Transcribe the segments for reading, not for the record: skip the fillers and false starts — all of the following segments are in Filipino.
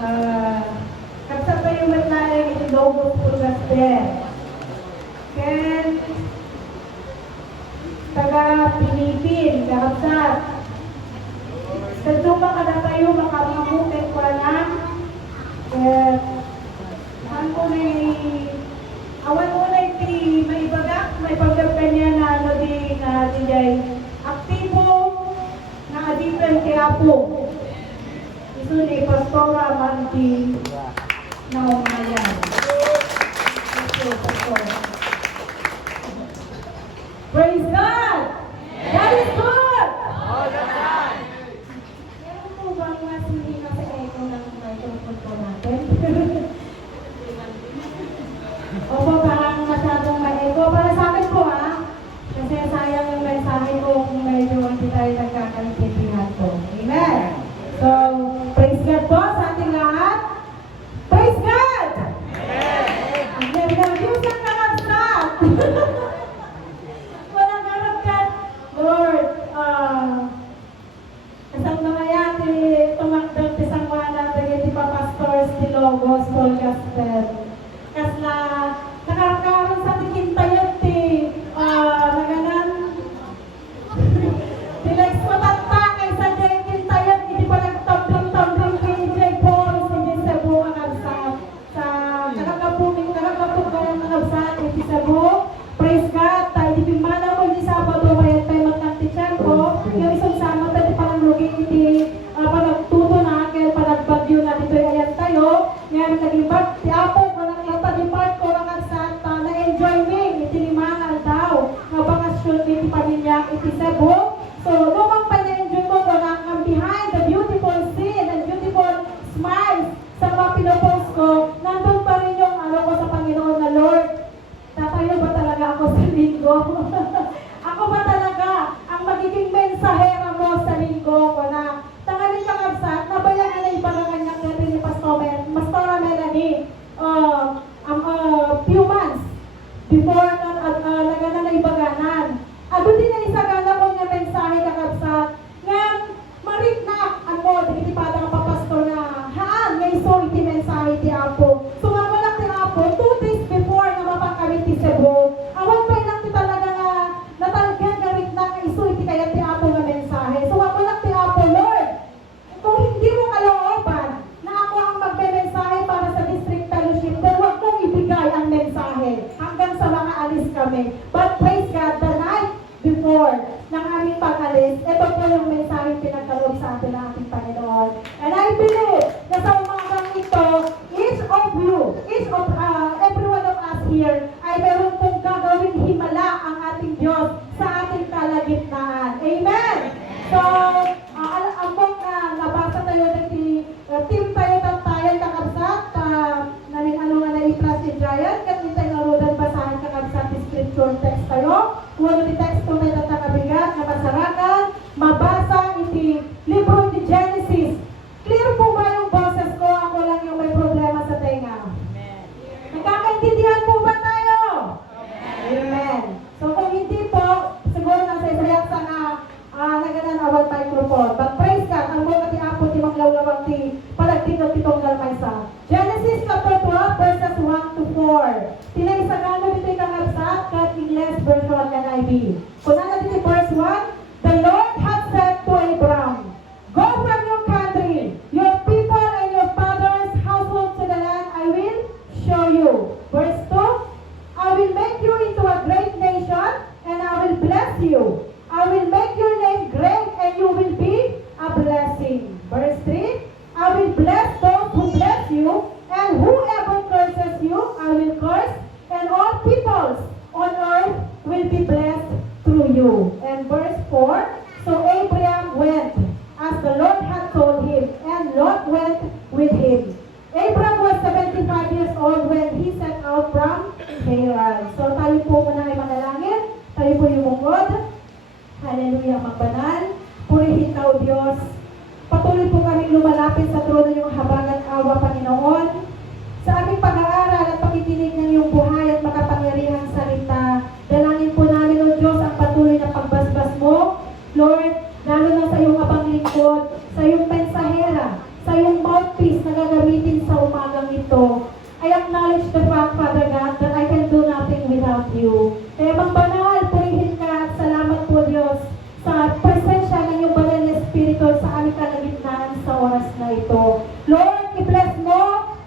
Kapsa kayo matlalang ilogos po gasper. Ken, taga Pilipin, kapsat. Kaduma ka na kayo makamutin ko na. Ako na awan mo na iti may pagkapan niya na ano di na dijay aktibo na adipan kaya po. Iso ni Pastora Manti na umayan. Praise God! God is good! All the time. Meron po bang mas hindi na sa echo ng microphone po natin? Opo, parang masyadong ma-echo. Para sa akin po kasi sayang yung mensahe ko kung medyo hindi tayo nagkakaintindihan po. Amen! So, praise God po sa ating lahat. Praise God! Amen. Ang nervyos ang nakapsat. Walang karapkat. Lord, kasang mga yati, tumakdang tisang wala, tagay di pa pastors, di logos, Paul Gaspel. Kasla, nakakaroon sa tikintayan ti, naganan, dilex matata, kay sa jay kintayan, hindi pa nagtamdram-tamdram kay Jay Paul, si Jay Cebu, ang absat. Sa kakapupong kayo ng absat, si Cebu, praise God, tayo di pimana mo, di Sabado, mayat tayo magkantityan ko, yung isang sama tayo di parang lugin, di panagtuto na akin, panagbagyo na dito ayan tayo, ngayon naging bag, si Apo, pag-depart ko ang santa na enjoy me, itinimangal daw, nga bakasyon iti pamilya, iti Cebu. So, lumang pa na-enjoy mo ko ang behind the beautiful scene and beautiful smiles sa mga pinopost ko, nandun pa rin yung ano ko sa Panginoon na Lord. Tatayo ba talaga ako sa linggo? Ako ba talaga ang magiging mensahera mo sa linggo ko na tanganin kang absat, nabayan na ipagangan niya natin ni Pastora Melanie. Few months before nagana na ibaganan. Ado din na isagana ko nga mensahe kakabsat. Nga, marit na, dikitipada nga papastor na, haan, nga iso iti mensahe ti Apo. So nga wala ti Apo, 2 days before na mapangkawit ti Cebu, awan pa lang ti talaga nga, natalagyan nga rit na nga iso iti kaya ti Apo nga mensahe. So nga wala ti Apo, Lord, kung hindi mo kalooban, na ako ang magbe-mensahe para sa district fellowship, then huwag mong ibigay ang mensahe hanggang sa mga alis kami. But praise God, the night before ng aming pag-alis, ito po yung mensahe pinagkaloob sa atin ng ating Panginoon. And I believe na sa umagang ito, each of you, every one of us here, ay meron pong gagawing himala ang ating Diyos sa ating kalagitnaan. Amen! So, among nabasa tayo ng team tayo kakabsat, namin ano nga na-i-plus si Giant, kasi tayo narudan basahin kakabsat di scripture text tayo. Kung di text ko tayo tatakabigat na masarakan, mabasa iti libro ni Genesis. Clear po ba yung boses ko? Ako lang yung may problema sa tenga. Nagkakaintindihan po ba tayo? Amen. So kung hindi po, siguro nasa isayak sa naganan awal microphone. But praise God, ang mga ti Apo ti manglawlawang ti palagtinag titong dalmaysa. Genesis chapter 12 verses 1 to 4. Tinaisagano dito yung absat kat English version NIV. Kung na dito verse 1, the Lord had said to Abraham, go from your country, your people and your father's household to the land I will show you. Verse 2, I will make you into a great nation and I will bless you. I will make your name great and you will be a blessing. Verse 3, I will bless those who bless you and whoever curses you, I will curse umagang ito. I acknowledge the fact, Father God, that I can do nothing without you. Kaya magbanal, purihin ka at salamat po Diyos sa presensya ng iyong banal na Espiritu sa aming kalagitnaan sa oras na ito. Lord, i-bless mo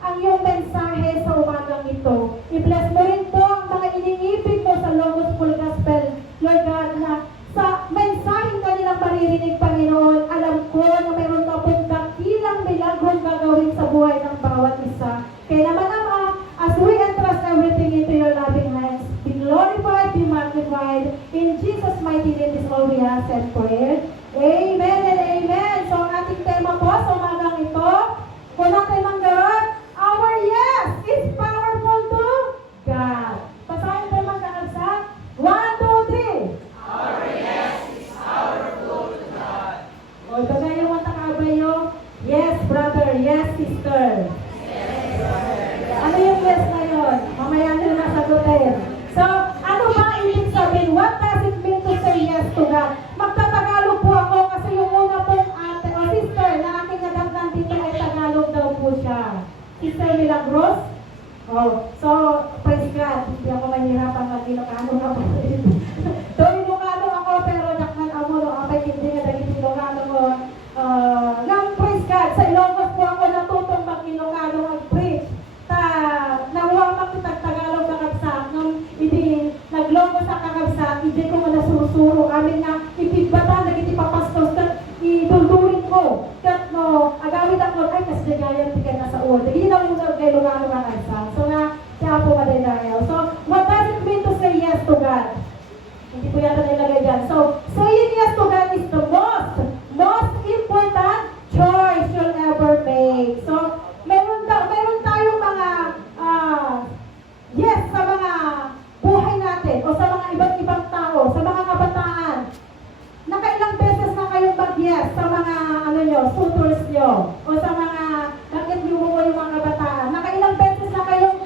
ang iyong mensahe sa umagang ito. I-bless mo rin po ang mga iniibig mo sa Logos Full Gospel, Lord God, na sa mensaheng kanilang maririnig, Panginoon, alam ko na mayroon ka pong dakilang milagrong gagawin sa buhay ng bawat isa. Kaya naman, Ama, as we entrust everything into your loving hands, be glorified, be magnified. In Jesus' mighty name is all we ask and pray. Amen and amen. So, ang ating tema po sa umagang ito, kung natin manggaroon, our yes is powerful to God. Pasahin tayo magkakalsat. 1, 2, 3. O, bagay yung mga takabayo. Yes, brother. Yes, sister. Ano yung yes na yun? Mamaya nyo nasagutin. So, ano ba ibig sabihin? What does it mean to say yes to God? Magtatagalog po ako kasi yung una pong ate o sister na aking nadamnan dito ay Tagalog daw po siya. Sister Milagros? Oh, so, praise God. Hindi ako mahirapan mag-Ilocano nga po. So, Ilocano ako pero nakman ako no, apay hindi nga daging Ilocano ko. Nang praise God, sa Ilocos po ako natutong mag-Ilocano mag-preach. Nawa makitag-Tagalog kakabsak nung hindi nagloko sa kakabsak, hindi ko na surusuro. Amin nga, ipigbata, nagitipapastos, iduldurin ko. Kat no, agawin ako, ay, kas nagayan, tigan na sa uwan. Hindi na yung kay Lugano kakabsak. So nga, siya po madinayaw. So, what does it mean to say yes to God? Hindi ko yata nilagay dyan. So, saying yes to God is the most important choice you'll ever make. So, meron tayong mga yes sa mga buhay natin o sa mga iba't ibang tao, sa mga kabataan. Nakailang beses na kayong mag-yes sa mga suitors nyo o sa mga bakit nyo mo yung mga kabataan. Nakailang beses na kayong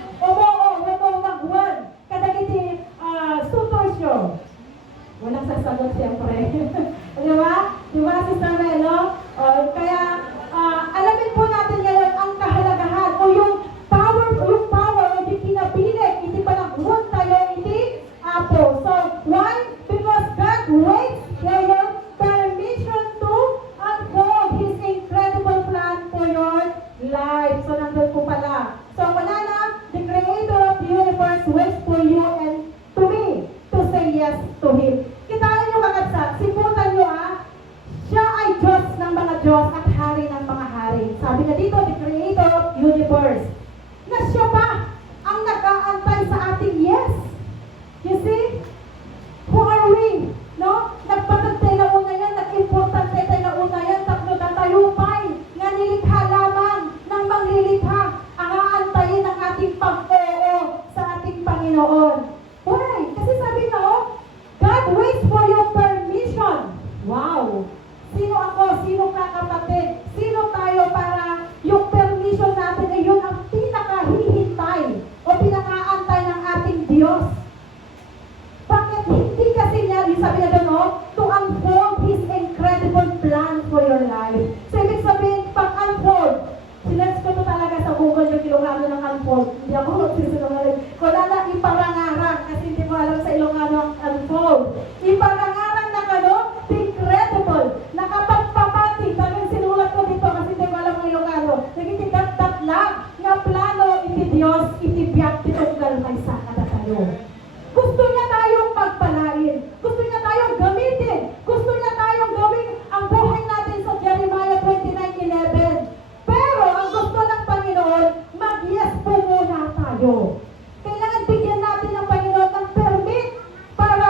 mag-one kadagiti suitors nyo. Walang sasagot siyempre. Di ba? Di ba, Sister Melo? Kaya, alamin po natin ngayon ang kahalagahan o yung power o di kinabilik, hindi pa nag-wood tayo, hindi apo. So, why? Because God waits for your permission to unfold His incredible plan for your life. So, nandun po pala. So, wala na, the Creator of the universe waits for you and to me to say yes to Him. Kitaan nyo kakabsak, siputan nyo siya ay Diyos ng mga Diyos at Hari ng mga Hari. Sabi na dito, the Creator of the universe. Na siya pa ang nag-aantay sa ating yes. You see? Who are we? No? Nagpatagtay na una yan, nag-importante tayo na una yan, tatlo na tayupay, nga nilikha lamang ng manglilikha ang aantayin ng ating pag-oo sa ating Panginoon. Why? Kasi sabi na, God waits for your permission. Wow! Sino ako? Sino ka kapatid? Sino tayo para yung permission natin ay yun ang pinakahihintay o pinakaantay ng ating Diyos? Bakit hindi kasi niya, yung sabi na doon, to unfold His incredible plan for your life. So, ibig sabihin, pag-unfold, sinerge ko to talaga sa Google yung Ilocano ng unfold. Hindi ako magsisinungaling. Kung lala, iparangarang, kasi hindi mo alam sa Ilocano ang unfold. Iparangarang na incredible, nakapagpapati, talagang sinulat ko dito kasi hindi ko alam ang Ilocano. Nagitigat-dat lang, nga plano, iti Diyos, itibiyak, itunggal may sakada tayo. Gusto niya tayong pagpalain. Gusto niya tayong gamitin. Gusto niya tayong gawin ang buhay natin sa Jeremiah 29:11. Pero ang gusto ng Panginoon, mag-yes po muna tayo. Kailangan bigyan natin ng Panginoon ng permit para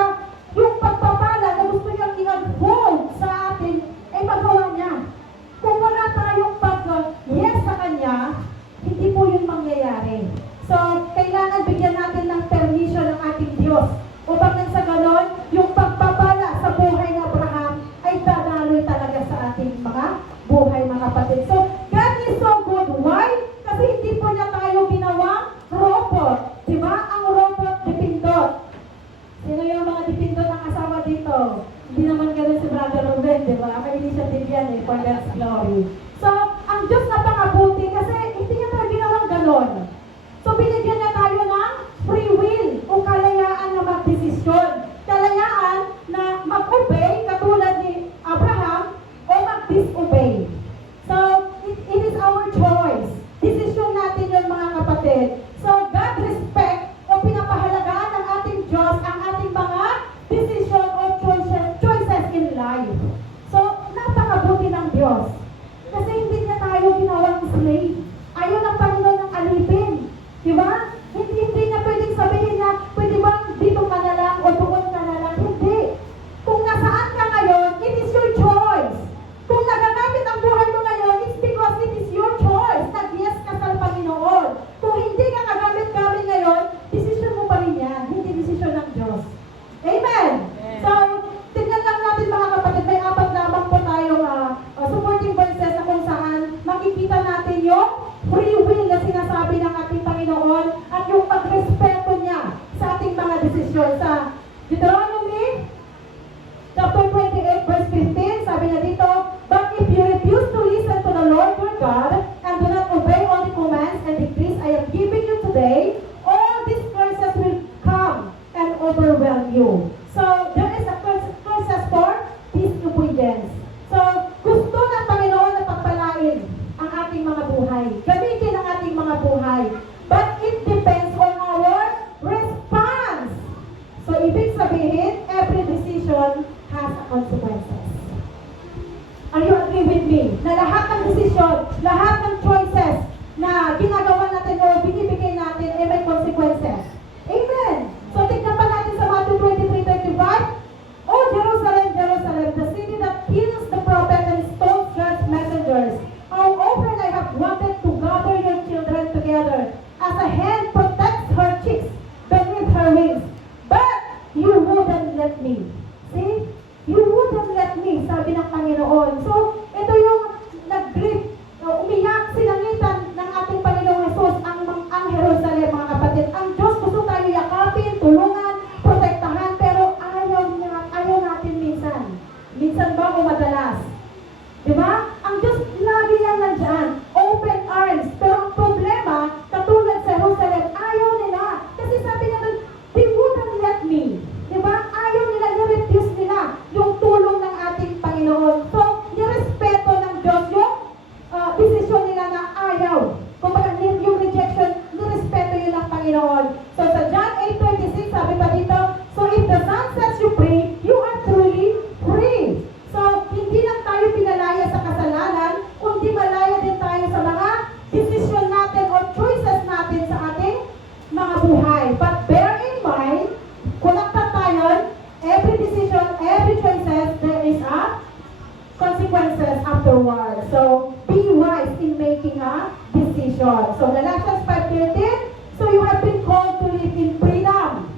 yung pagpapala na gusto niyang i-unfold sa atin ay magawa niya. Kung wala tayong pag-yes sa Kanya, hindi po yun mangyayari. So, kailangan bigyan natin ng permission ng ating Diyos. Upang nang sa ganon, yung pagpapala sa buhay ng Abraham ay dadaloy talaga sa ating mga buhay, mga kapatid. So, God is so good. Why? Kasi hindi po niya tayo ginawang robot. Diba? Ang robot, dipindot. Sino yung mga dipindot ang asawa dito? Hindi naman ganun si Brother Ruben, diba? May initiative yan for God's glory. So, ang Diyos napakabuti kasi hindi niya tayo ginawa as a hen protects her chicks beneath her wings. But you wouldn't let me. See? You wouldn't let me, sabi ng Panginoon. So, ito yung nag-grieve, umiyak, sinangitan ng ating Panginoong Jesus ang Jerusalem, mga kapatid. Ang Diyos gusto tayo yakapin, tulungan, protektahan, pero ayaw natin minsan. Minsan ba o madalas? Di ba? Ang Diyos lagi niyang nandyan. Open arms. Pero ang problema, katulad sa Jerusalem, ayaw nila. Kasi sabi niya doon, they wouldn't let me. Di ba? Ayaw nila, nirefuse nila yung tulong ng ating Panginoon. So, nirespeto ng Diyos yung desisyon nila na ayaw. Kung baga, yung rejection, nirespeto yun ng Panginoon. So, sa John 8:26, sabi pa dito, so if the Son sets you free, you are truly free. So, hindi lang tayo pinalaya sa kasalanan, kundi malaya din tayo sa mga desisyon natin o choices natin sa ating mga buhay. But bear in mind, kung nagtatayon, every decision, every choices, there is a consequences afterwards. So, be wise in making a decision. So, Galatians 5:13, so you have been called to live in freedom.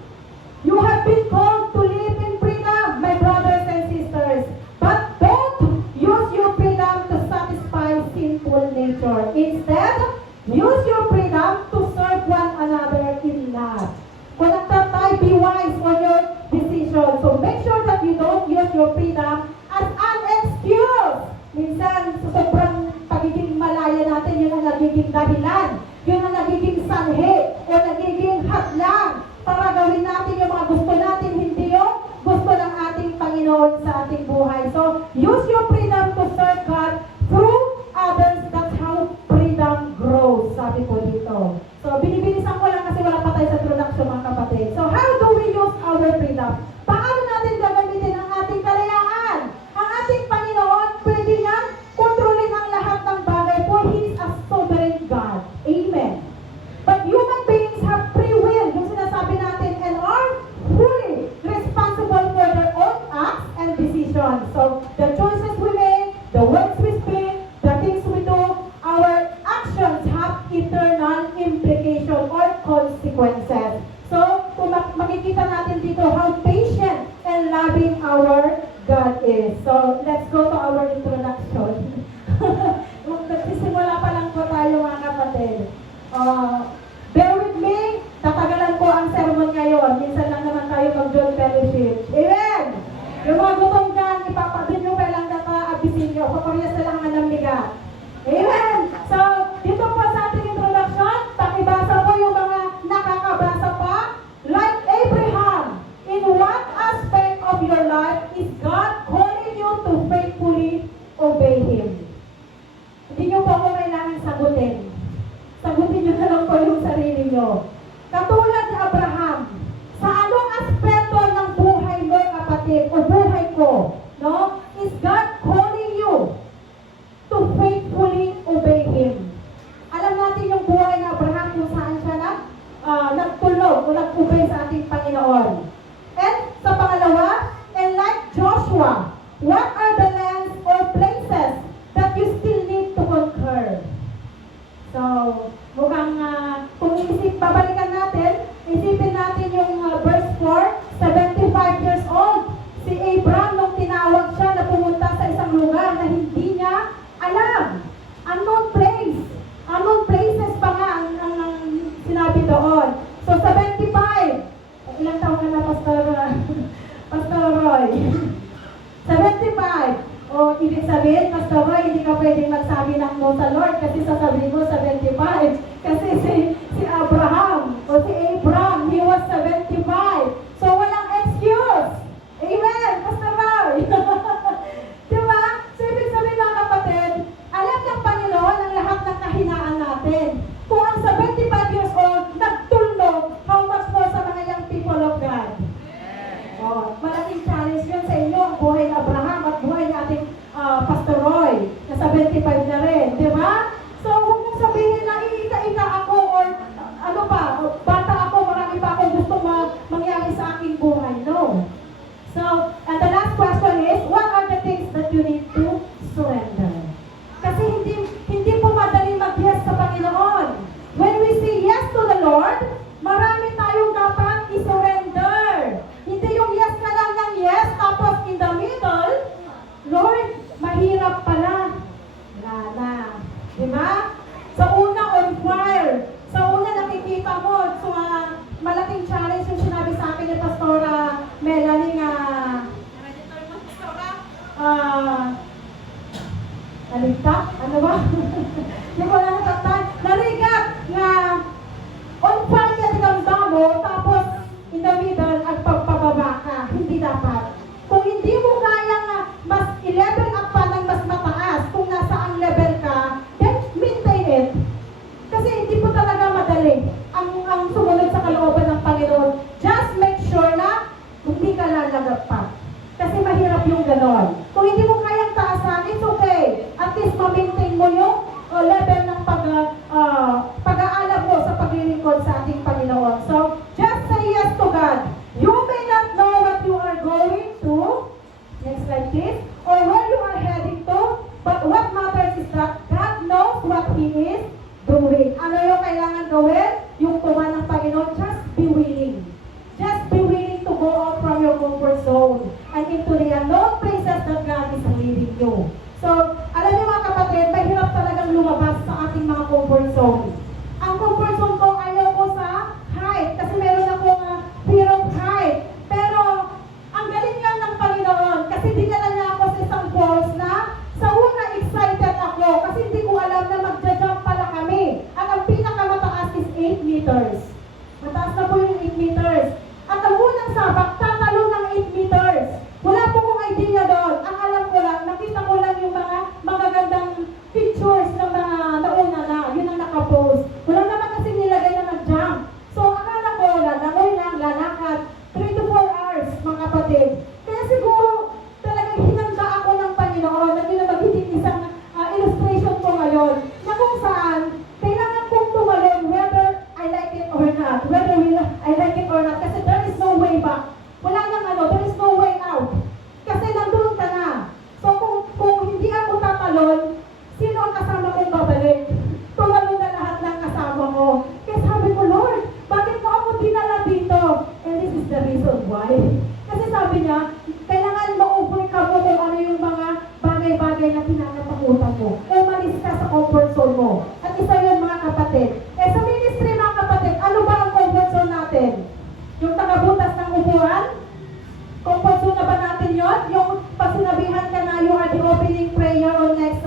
You have been called to live in freedom, my brothers and sisters. But don't use your freedom to satisfy sinful nature. Instead, use your freedom to serve one another in love. Kung nagtatay, be wise on your decision. So make sure that you don't use your freedom as an excuse. Minsan, sa sobrang pagiging malaya natin, yun ang nagiging dahilan. Yun ang nagiging sanhi o nagiging hadlang para gawin natin yung mga gusto natin, hindi yung gusto ng ating Panginoon sa ating buhay. So, use your freedom to serve God through others. That's how freedom grows, sabi ko dito. So, binibilisan ko lang kasi wala pa tayo sa introduction, mga kapatid. So, how do we use our freedom? Paano natin gagamitin ang ating kalayaan? Ang ating Panginoon, pwede niyang kontrolin ang lahat ng bagay for He is a sovereign God. Amen. But human beings have free will, yung sinasabi natin, and are fully responsible for their own acts and decisions. So, the choices we make, the words we speak, the things we do, our actions have eternal implication or consequences. So, kung makikita natin dito how patient and loving our God is. So, let's go to our introduction. Nagsisimula pa lang po tayo, mga kapatid. Bear with me, tatagalan ko ang sermon ngayon. Minsan lang naman tayo mag-join fellowship. Amen! Yung mga gutom dyan, ipapadin nyo pa lang abisin nyo. Paparehas na lang ang namiga. Amen! So, dito po sa ating introduction, pakibasa po yung mga nakakabasa pa. Like Abraham, in what aspect of your life is God calling you to faithfully obey Him? Hindi nyo po ako kailangan sagutin. Sagutin nyo na lang po yung sarili nyo. Katulad ni Abraham, sa anong aspeto ng buhay mo, kapatid, o buhay ko, no? Is God calling you to faithfully obey Him? Alam natin yung buhay ni Abraham kung saan siya nagtulog o nag-obey sa ating Panginoon. And sa pangalawa, and like Joshua, what are the lands or places that you still need to conquer? So, mukhang kung babalikan natin, isipin natin yung verse 4, 75 years old. Si Abraham, nung tinawag siya na pumunta sa isang lugar na hindi niya alam. Unknown place. Unknown places pa nga ang sinabi doon. So, 75. Ilang taon ka na, Pastor Roy? 75. O, ibig sabihin, Pastor Roy, hindi ka pwedeng magsabi ng no sa Lord kasi sasabihin mo 75. Kasi si Abraham, o si Abraham, he was 75. nagagpat. Kasi mahirap yung ganon. Kung hindi mo kayang taasan, it's okay. At least ma-maintain mo yung level ng pag-aalab mo sa paglilingkod sa ating Panginoon. So, just say yes to God. You may not know what you are going to, next slide please, or where you are heading to, but what matters is that God knows what He is doing. Ano yung kailangan gawin? Yung tuwa ng Panginoon, just be willing. Just be willing to go out from your comfort zone and into the unknown places that God is leading you. So, alam niyo mga kapatid, mahirap talagang lumabas sa ating mga comfort zone. Ang comfort zone ko, ayaw ko sa height, kasi meron akong fear of height. Pero, ang galing lang ng Panginoon, kasi dinala niya ako sa isang falls na sa una excited ako, kasi hindi ko alam na magja-jump pala kami. Ang pinakamataas is 8 meters. Mataas na po yung 8 meters. At ang unang sabak, tatalo ng 8 meters. Wala po kong idea doon. Ang alam ko lang, nakita ko lang yung mga magagandang pictures ng mga nauna na. Yun ang nakapost. Wala naman kasi nilagay na nag-jump. So, akala ko, lalangoy lang, lalakad. 3 to 4 hours, mga kapatid. Kaya siguro, talagang hinanda ako ng Panginoon. At yun na magiging isang illustration ko ngayon. Na kung saan, kailangan kong tumalon whether I like it or not. Whether I like it or not. Kasi there is no way back. Wala nang there is no way out. Kasi nandun ka na. So kung hindi ako tatalon, sino ang kasama kong babalik? Tumalon na lahat ng kasama ko. Kaya sabi ko, Lord, bakit mo ako dinala dito? And this is the reason why. Kasi sabi niya, kailangan ma-overcome mo kung ano yung mga bagay-bagay na pinanatakutan mo. Umalis ka sa comfort zone mo. At isa yun mga kapatid. Sa ministry mga kapatid, ano ba ang comfort zone natin? Yung tagabutas ng upuan? Comfort zone na ba natin yun? Yung pag sinabihan ka na yung the opening prayer on next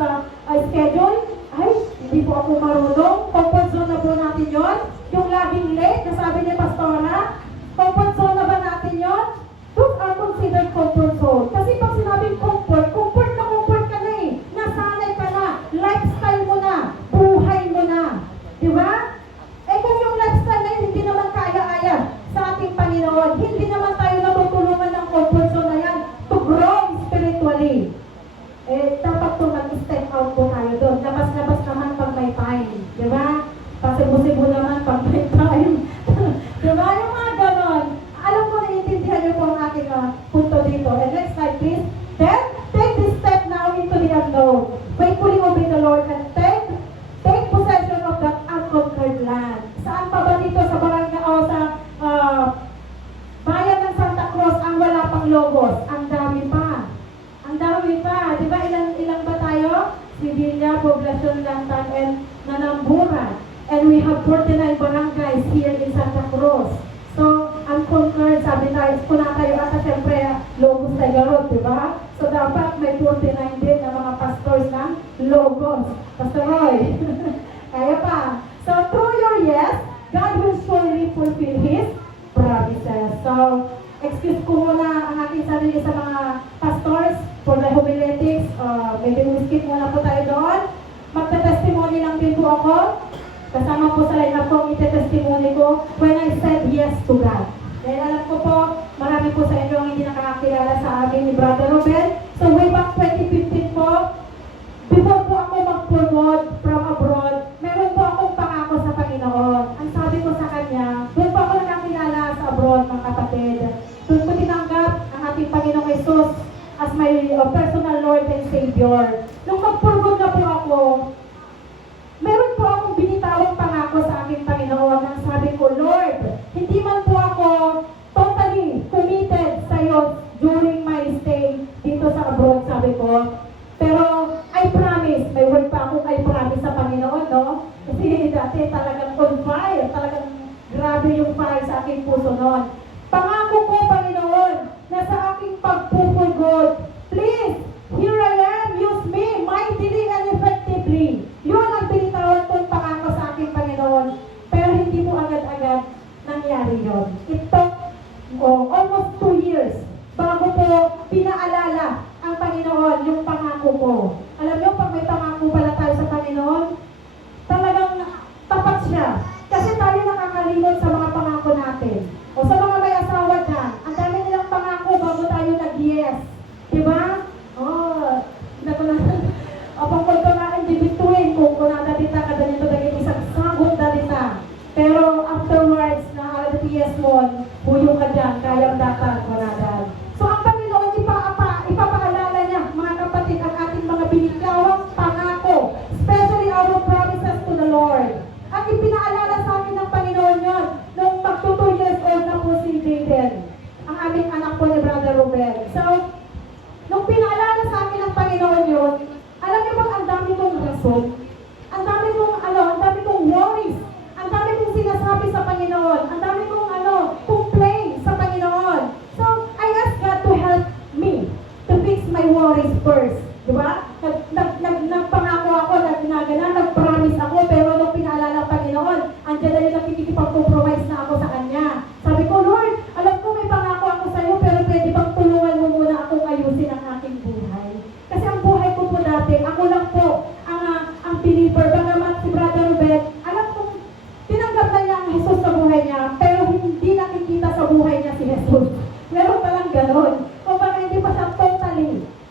schedule? Ay, hindi po ako marunong. Comfort zone na po natin yun? Yung laging late, nasabi ni Pastora? Comfort zone na ba natin yun? Those are considered comfort zone. Kasi pag sinabing comfort ka na eh. Nasanay ka na. Lifestyle mo na. Buhay mo na. Di ba? Kung yung lifestyle na yun, hindi naman kaya-aya sa ating Panginoon. Hindi naman tayo natutulungan ng comfort zone na yan to grow spiritually. Dapat po mag-step out po tayo doon. Labas-labas naman pag may time. Di ba? Pasibo-sibo naman pag may time. Di ba? Yung mga ganon. Alam ko, naiintindihan niyo po ang aking punto dito. And next slide, please. Then, take this step now into the unknown. Faithfully obey the Lord and take possession of that unconquered land. Saan pa ba dito sa barangay o sa bayan ng Santa Cruz ang wala pang logos? Ang dami pa. Ang dami pa. Di ba ilang ba tayo? Sibilia, Poblacion, Lantan, and Nanambura. And we have 49 barangays here in Santa Cruz. So, unconquered, sabi tayo, kuna tayo ata siyempre logos na garot, di ba? So, dapat may 49 din na mga pastors ng logos. Pastor Roy, kaya pa. So, through your yes, God will surely fulfill His promises. So, excuse ko muna ang aking sarili sa mga pastors for the homiletics. Maybe we skip muna po tayo doon. Magta-testimony lang din po ako. Kasama po sa line-up ko ang ite-testimony ko when I said yes to God. Dahil alam ko po, marami po sa inyo ang hindi nakakakilala sa amin ni Brother Ruben. So way back 2015 po, before po ako mag-promote from abroad, meron po akong pangako sa Panginoon. Ang sabi ko sa kanya, doon po ako nakakilala sa abroad, mga kapatid. Doon po tinanggap ang ating Panginoong Jesus as my personal Lord and Savior. Nung mag-promote na po ako, meron po akong binitawang pangako sa aking Panginoon. Ang sabi ko, Lord, hindi man po ako totally committed sa iyo during my stay dito sa abroad, sabi ko. Pero I promise, may word pa akong I promise sa Panginoon, no? Kasi dati talagang on fire, talagang grabe yung fire sa aking puso noon. Pangako ko, Panginoon, na sa aking pagpupugod, please, here I am, use me mightily and effectively. Yun ang binitawan kong pangako sa aking Panginoon. Pero hindi po agad-agad nangyari yun. It took almost 2 years bago po pinaalala ang Panginoon yung pangako ko. Alam niyo, pag may pangako pala tayo sa Panginoon, talagang tapat siya. Kasi tayo nakakalimot sa mga pangako natin. O sa mga may asawa dyan, ang dami nilang pangako bago PS1, huyong ka dyan, kayang dapat, manadan. So ang Panginoon, ipapaalala niya, mga kapatid, ang ating mga binigyawang pangako, especially our promises to the Lord. At ipinaalala sa akin ng Panginoon yun, nung magto 2 years old na po si Jaden, ang aming anak po ni Brother Ruben. So, nung pinaalala sa akin ng Panginoon yun, alam niyo bang ang dami kong rason? Ang dami kong worries, ang dami kong sinasabi sa Panginoon, ang dami kong complain sa Panginoon. So, I ask God to help me to fix my worries first. Di ba? Nagpangako ako, nag-promise ako, pero nung pinaalala ng Panginoon, andyan na yung nakikipag-compromise na ako sa Kanya. Sabi ko, Lord, alam ko may pangako ako sa iyo, pero pwede bang tulungan mo muna akong ayusin ang aking buhay? Kasi ang buhay ko po dati, ako lang po ang believer. Bagamat si Brother Ruben, alam kong tinanggap na niya ang Jesus sa buhay niya, pero hindi nakikita sa buhay niya si Jesus. Meron palang ganon. O baka hindi pa siya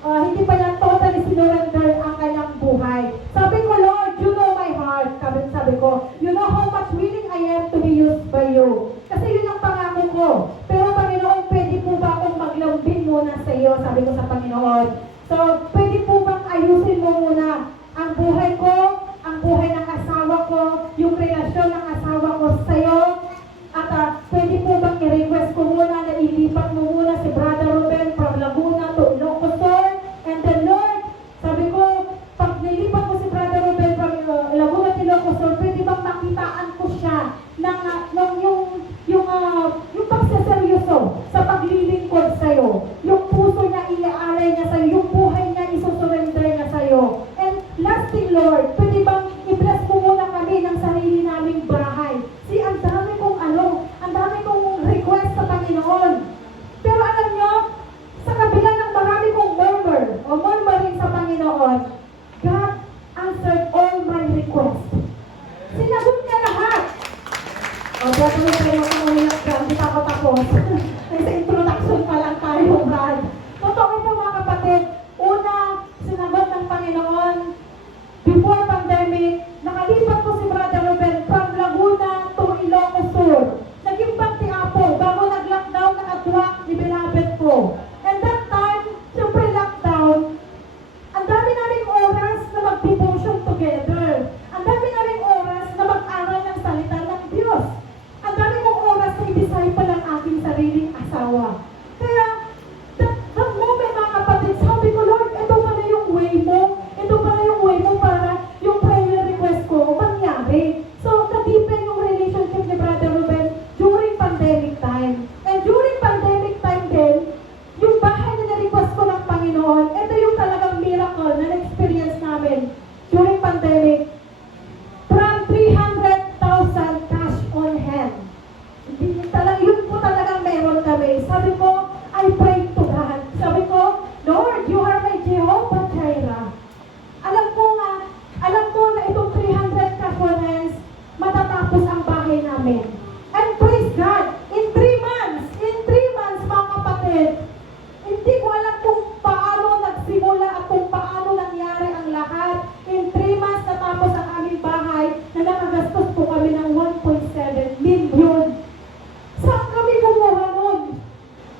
hindi pa niya totally sinurrender ang kanyang buhay. Sabi ko, Lord, you know my heart. Sabi ko, you know how much willing I am to be used by you. Kasi yun ang pangako ko. Pero Panginoon, pwede po ba akong maglambing muna sa iyo? Sabi ko sa Panginoon. So, pwede po bang ayusin mo muna ang buhay ko, ang buhay ng asawa ko, yung relasyon ng asawa ko sa iyo? At pwede po bang i-request ko muna na ilipat mo muna si Brother Ruben from Laguna to Ilocos? And then Lord, sabi ko, pag nilipat ko si Brother Ruben from Laguna to Ilocos, pwede bang makitaan ko siya ng yung pagsaseryoso sa paglilingkod sa'yo, yung puso niya iaalay niya sa'yo, yung buhay niya isusurrender niya sa'yo. And last thing, Lord, pwede bang i-bless mo muna kami ng sarili naming bahay? Ang dami kong request sa Panginoon. Pero alam nyo, sa kabila ng marami kong murmuring sa Panginoon, God answered all my requests. Sinagot niya lahat. Dito mo kayo kumuliyak dyan, di pa ako tapos. Kasi introduction pa lang tayo, Brad. Totoo ito mga kapatid, una, sinagot ng Panginoon, before pandemic, nakalipat ko si Brother Ruben from Laguna to Ilocos Sur. Naging Banti Apo, bago nag-lockdown, nakatwak ni Beloved ko. And that time, syempre lockdown, ang dami naming oras na mag-devotion together. Ang dami naming oras na mag-aral ng salita ng Diyos. Ang dami kong oras na i-disciple ang aking sariling asawa. Kaya, that moment mga kapatid, sabi ko, Lord, ito pala yung way mo. Ito pala yung way mo para yung prayer request ko mangyari. So, na-deepen yung relationship ni Brother Ruben during pandemic time. And during pandemic time din, yung bahay na na-request ko ng Panginoon, ito yung talagang miracle na na-experience namin during pandemic. From 300,000 cash on hand. Yun po talagang meron kami. Sabi ko, I pray to God. Sabi ko, Lord, you are my Jehovah Jireh. Alam ko na itong 300 cash on hands, matatapos ang bahay namin. And praise God, in 3 months, mga kapatid, hindi ko alam kung paano nagsimula at kung paano nangyari ang lahat. In 3 months, natapos ang aming bahay na nakagastos po kami ng 1.7 million. Saan kami kumuha nun?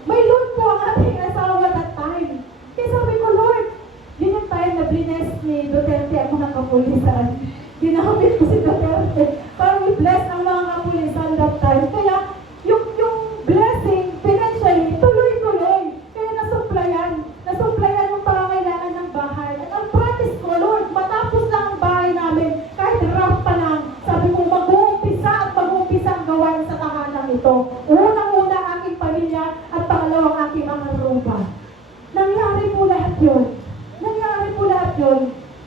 May loan po ang ating asawa that time. Kaya sabi ko, Lord, yun yung time na blines ni Duterte ako ng kapulisan. Ginamit ko si Duterte para i-bless ang mga kapulisan that time. Kaya yung blessing financially, tuloy-tuloy. Kaya nasupplayan yung pangangailangan ng bahay. At ang promise ko, Lord, matapos lang ang bahay namin, kahit rough pa lang, sabi ko, mag-uumpisa ang gawain sa tahanan ito. Unang-una aking pamilya at pangalawang aking mga rupa. Nangyari po lahat yun.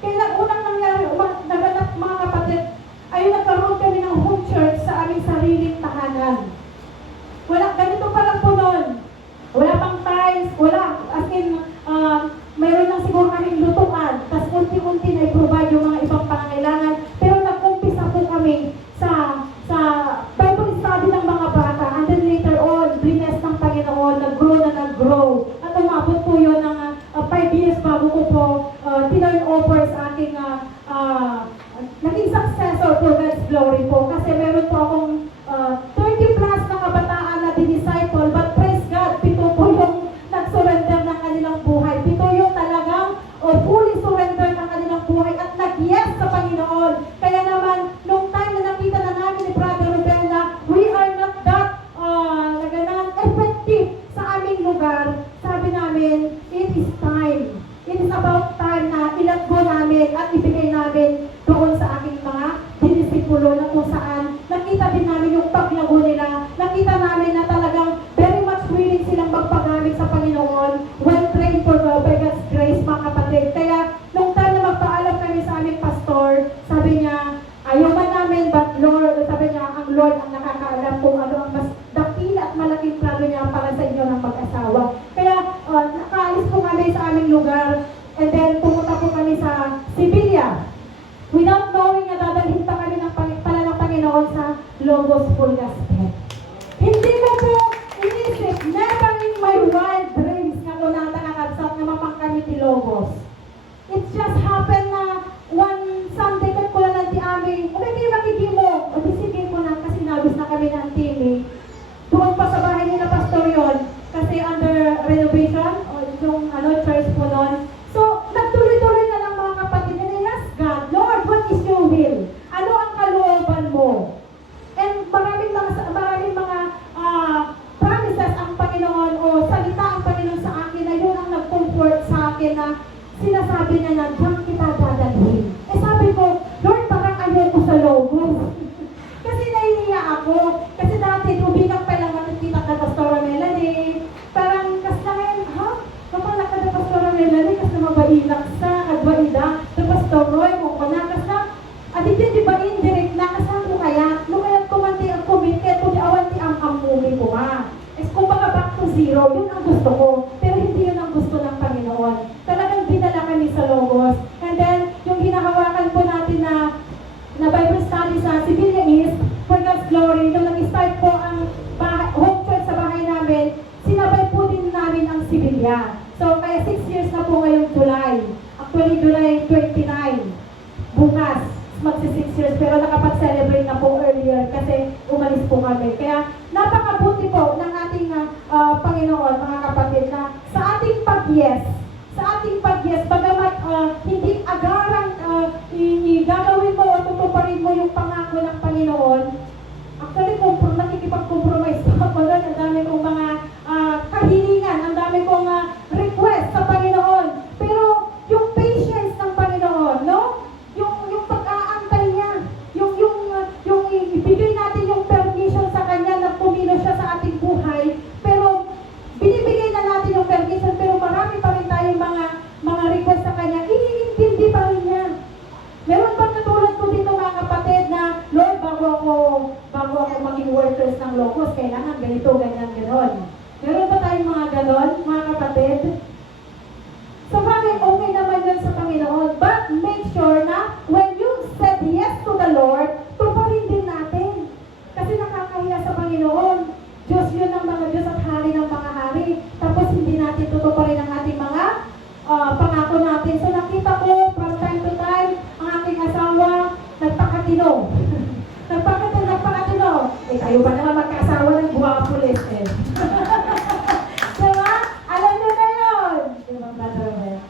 Kaya unang nangyari, naganap mga kapatid, ay nagkaroon kami ng home church sa aming sariling tahanan. Ganito pa lang po noon. Wala pang tiles, wala. As in, mayroon lang siguro kaming lutuan. Tapos unti-unti na i-provide yung mga ibang pangangailangan. Pero nag-umpisa po kami sa Bible study ng mga bata. And then later on, bless ng Panginoon, nag-grow. At umabot po yun ng 5 years bago ko po tinurn over sa aking naging successor for God's glory po. Kasi meron po akong 30 plus na kabataan Lord ang nakakaalam kung ano ang mas dakila at malaking plano niya para sa inyo ng mag-asawa. Kaya nakaalis po kami sa aming lugar and then pumunta po kami sa Sibilia. Without knowing na dadalhin pa kami pala ng Panginoon sa Logos Full Gospel. Hindi ko po inisip, never in my wild dreams nga ko natakakabsat na mapang kami ti Logos. It just happened na one Sunday kat ko lang ti aming, okay kayo makikimo, o di sige ko na kasi nabis na kami ng timi. Doon pa sa bahay nila Pastor yon kasi under renovation, o yung church po noon. So, nagtuloy-tuloy na lang mga kapatid na yes, God, Lord, what is your will? Ano ang kalooban mo? And maraming mga promises ang Panginoon o salita ang Panginoon sa akin na yun ang nag-comfort sa akin na sinasabi niya na diyan kita dadalhin. Eh sabi ko, Lord, parang ayoko sa Logos. Kasi nahihiya ako. Kasi dati, tubigang pa lang matitita ka Pastora Melanie. Parang, kas na ngayon, ha? Kapala ka na Pastora Melanie, kas na mabailak sa, agbaida, na Pastor Roy, mo ko na, kas na, aditya di ba indirect na, kas mo kaya? No kaya kumanti ang kumit, kaya kung awan ti ang mumi ko ma. Es kung baka back to zero, yun ang gusto ko. Pero hindi yun ang gusto ng Panginoon. Talagang dinala kami sa Logos. And then, yung hinahawakan po natin na Bible study sa Sibilia East, for God's glory, nung nag-start po ang home church sa bahay namin, sinabay po din namin ang Sibilia. So, kaya 6 years na po ngayong July. Actually, July 29. Bukas, magsi 6 years, pero nakapag-celebrate na po earlier kasi umalis po kami. Kaya, napakabuti po ng ating Panginoon, mga kapatid, na sa ating pag-yes, bagamat hindi agarang gagawin mo o tutuparin mo yung pangako ng Panginoon, actually, nakikipag-compromise pa ako doon. Ang dami kong mga kahilingan, ang dami kong request sa Panginoon. Pero, yung patience ng Panginoon, no? Yung pag-aantay niya, yung ibigay natin yung permission sa Kanya na pumilo siya sa ating buhay, pero binibigay na natin yung permission, pero marami pa rin tayong mga request sa Kanya, iniintindi pa rin niya. Meron bang katulad ko dito mga kapatid na, Lord, bago ako maging workers ng Logos, kailangan ganito, ganyan, gano'n. Meron ba tayong mga gano'n, mga kapatid? So bakit okay naman yun sa Panginoon? But make sure na when you said yes to the Lord, tuparin din natin. Kasi nakakahiya sa Panginoon. Diyos yun ang mga Diyos at hari ng mga hari. Tapos hindi natin tutuparin ang ating mga pangako natin. So nakita ko from time to time, ang aking asawa, nagpakatino. nagpakatino. Eh tayo ba naman magkaasawa ng guwapulis eh. Diba? Alam niyo na yun. Diba, Brother Robert?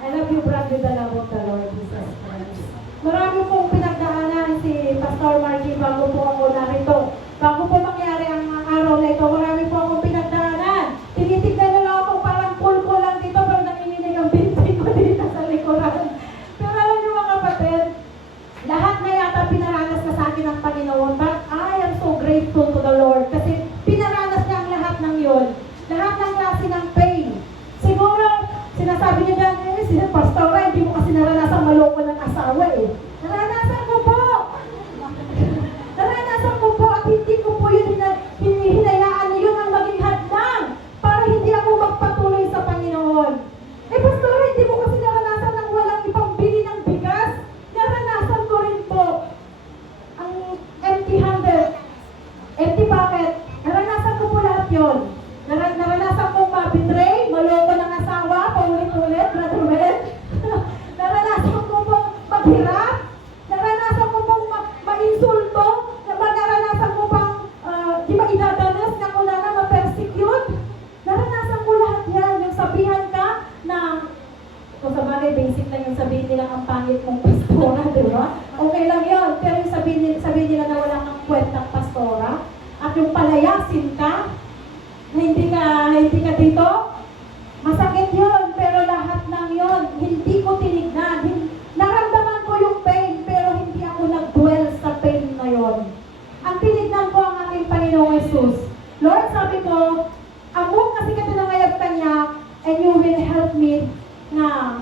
I love you, brother, the love of the Lord Jesus Christ. Marami pong pinagdaanan si Pastor Margie bago po ako narito. Bago po mangyari ang araw na ito, marami po akong pinagdaanan. Tinitignan nyo lang ako parang cool lang dito, pero nanginginig ang binti ko dito sa likuran. Pero alam nyo mga kapatid, lahat na yata pinaranas na sa akin ng Panginoon, but I am so grateful to the Lord kasi pinaranas niya ang lahat ng yun. Lahat ng klase ng pain. Siguro, sinasabi niya dyan, sila Pastor, hindi mo kasi naranasan maloko ng asawa eh. Naranasan ko po! Naranasan ko po at hindi ko po yun hinayaan na yun ang maging hadlang para hindi ako magpatuloy sa Panginoon. Eh Pastor, hindi mo kasi naranasan ng walang ipambili ng bigas. Naranasan ko rin po ang empty-handed, empty pocket. Naranasan ko po lahat yun. Naranasan kong mabitray, maloko ng asawa, paulit-ulit, Brother Mel. Naranasan ko pong maghirap. Naranasan ko pong ma-insulto. Naranasan ko pang di ba idadanas na ko na ma-persecute. Naranasan ko lahat yan. Yung sabihan ka na, kung sa bagay, basic lang yung sabihin nila ang pangit mong pastora, di ba? Okay lang yun. Pero yung sabihin nila na wala kang kwentang pastora, at yung palayasin ka, na hindi ka dito, masakit yun, pero lahat ng yun, hindi ko tinignan. Naramdaman ko yung pain, pero hindi ako nag-dwell sa pain na yun. Ang tinignan ko ang aking Panginoong Jesus. Lord, sabi ko, among kasi katinangayag kanya, and you will help me na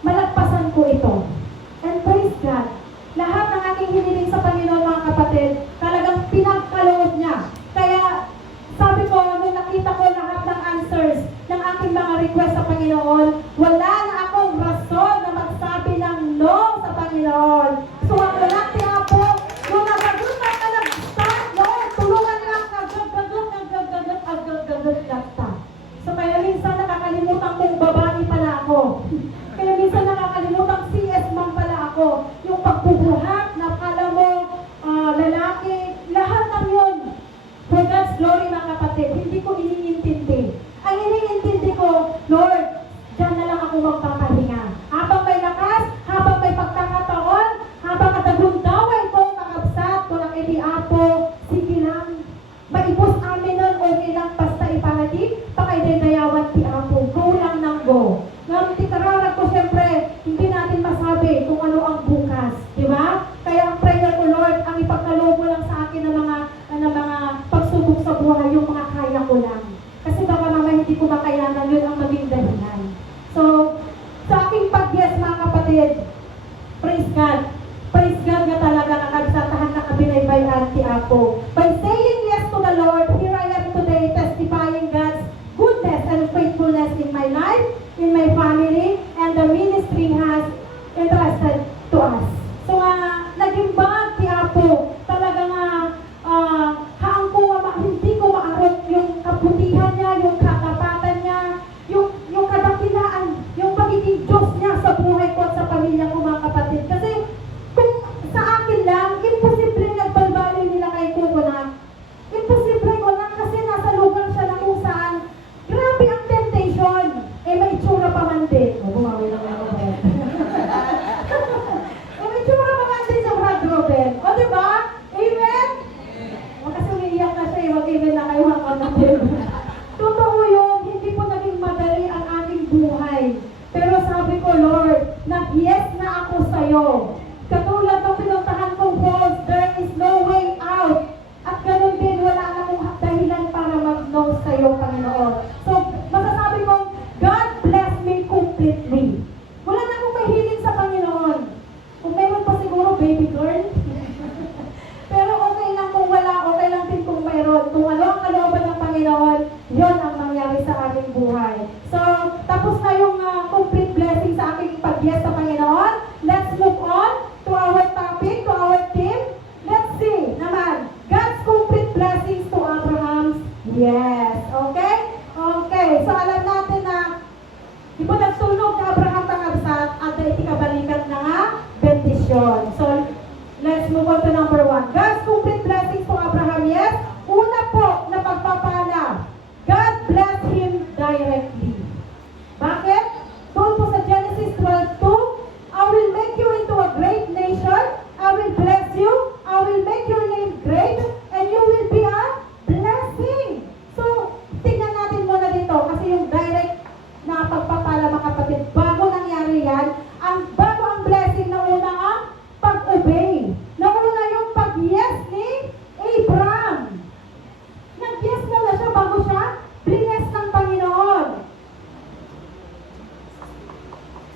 malagpasan ko ito. And praise God. Lahat ng aking hiniling sa Panginoon, mga kapatid, talagang request sa Panginoon, wala na akong rason na magsabi ng no sa Panginoon. So ang lalaki po, kung nagagutan ka nag-start, Lord, tulungan lang, agad ta. So kaya minsan nakakalimutan kong babae pala ako. Kaya minsan nakakalimutan CS man pala ako. Yung pagbubuhat, nakala mo, lalaki, lahat ng yun. For God's glory, mga kapatid, hindi ko iniintindi. Ang iniintindi ko, Lord, dyan na lang ako magpapahinga. Habang may lakas, habang may pagkakataon, habang katagundaway ko, kakabsat ko ng Apo, sige lang. Maibos amin nun, okay lang, basta ipangati, pakaidayawan ti Apo. Go lang ng go. Ngayon, tikararag ko, siyempre, hindi natin masabi kung ano ang bukas. Di ba? Kaya ang prayer ko, Lord, ang ipagkaloob mo lang sa akin ng mga pagsubok sa buhay, yung mga kaya ko lang. Kasi baka mamaya hindi ko makayanan, yun ang maging dahilan. So, sa aking pag-yes, mga kapatid, praise God. Praise God nga talaga nakagsatahan na kabinaybayan ti Apo. By saying yes to the Lord, here I am today testifying God's goodness and faithfulness in my life, in my family, and the ministry has entrusted to us. So, naging bag ti Apo, talaga nga, haang ko, hindi ko maarot yung kabutihan niya, yung katapatan niya, yung kadakilaan, yung pagiging Diyos niya sa buhay ko at sa pamilya ko, mga kapatid. Kasi, kung sa akin lang, imposible nagbalbali nila kay Kuko na. Imposible ko lang kasi nasa lugar siya na kung saan, grabe ang temptation. Eh, may itsura pa man din. O, bumawi lang ako ba? May itsura pa man din sa Brad Robin. O, diba? Amen? O, kasi umiiyak na siya, mag-amen na kayo hanggang natin. Totoo yun, hindi po naging madali ang aking buhay. Pero sabi ko, Lord, nag-yes na ako sa'yo. Katulad ng pinuntahan kong falls, there is no way out. At ganun din, wala na akong dahilan para mag-no sa'yo, Panginoon. So, masasabi ko, God bless me completely. Wala na akong mahiling sa Panginoon. Kung meron pa siguro, baby girl. Pero okay lang kung wala, okay lang din kung mayroon. Kung ano ang kalooban ng Panginoon, yon ang mangyari sa aking buhay. So, tapos na yung complete blessing sa aking pag-yes sa Panginoon. Let's move on to our topic, to our theme. Let's see naman, God's complete blessings to Abraham's yes. Okay? Okay. So, alam natin na di ba nagsunog na Abraham pangabsat at iti kabalikat na nga bendisyon. So, let's move on to number 1. God's complete blessings to Abraham, yes. Una po na pagpapala, God bless him directly. Bakit? Doon po sa Genesis 12:2, I will make you into a great nation, I will bless you, I will make your name great, and you will be a blessing. So, tingnan natin muna dito, kasi yung direct na pagpapala, mga kapatid, bago nangyari yan, bago ang blessing na una ang pag-obey. Nauna yung pag-yes ni Abraham. Nag-yes muna siya bago siya bless ng Panginoon.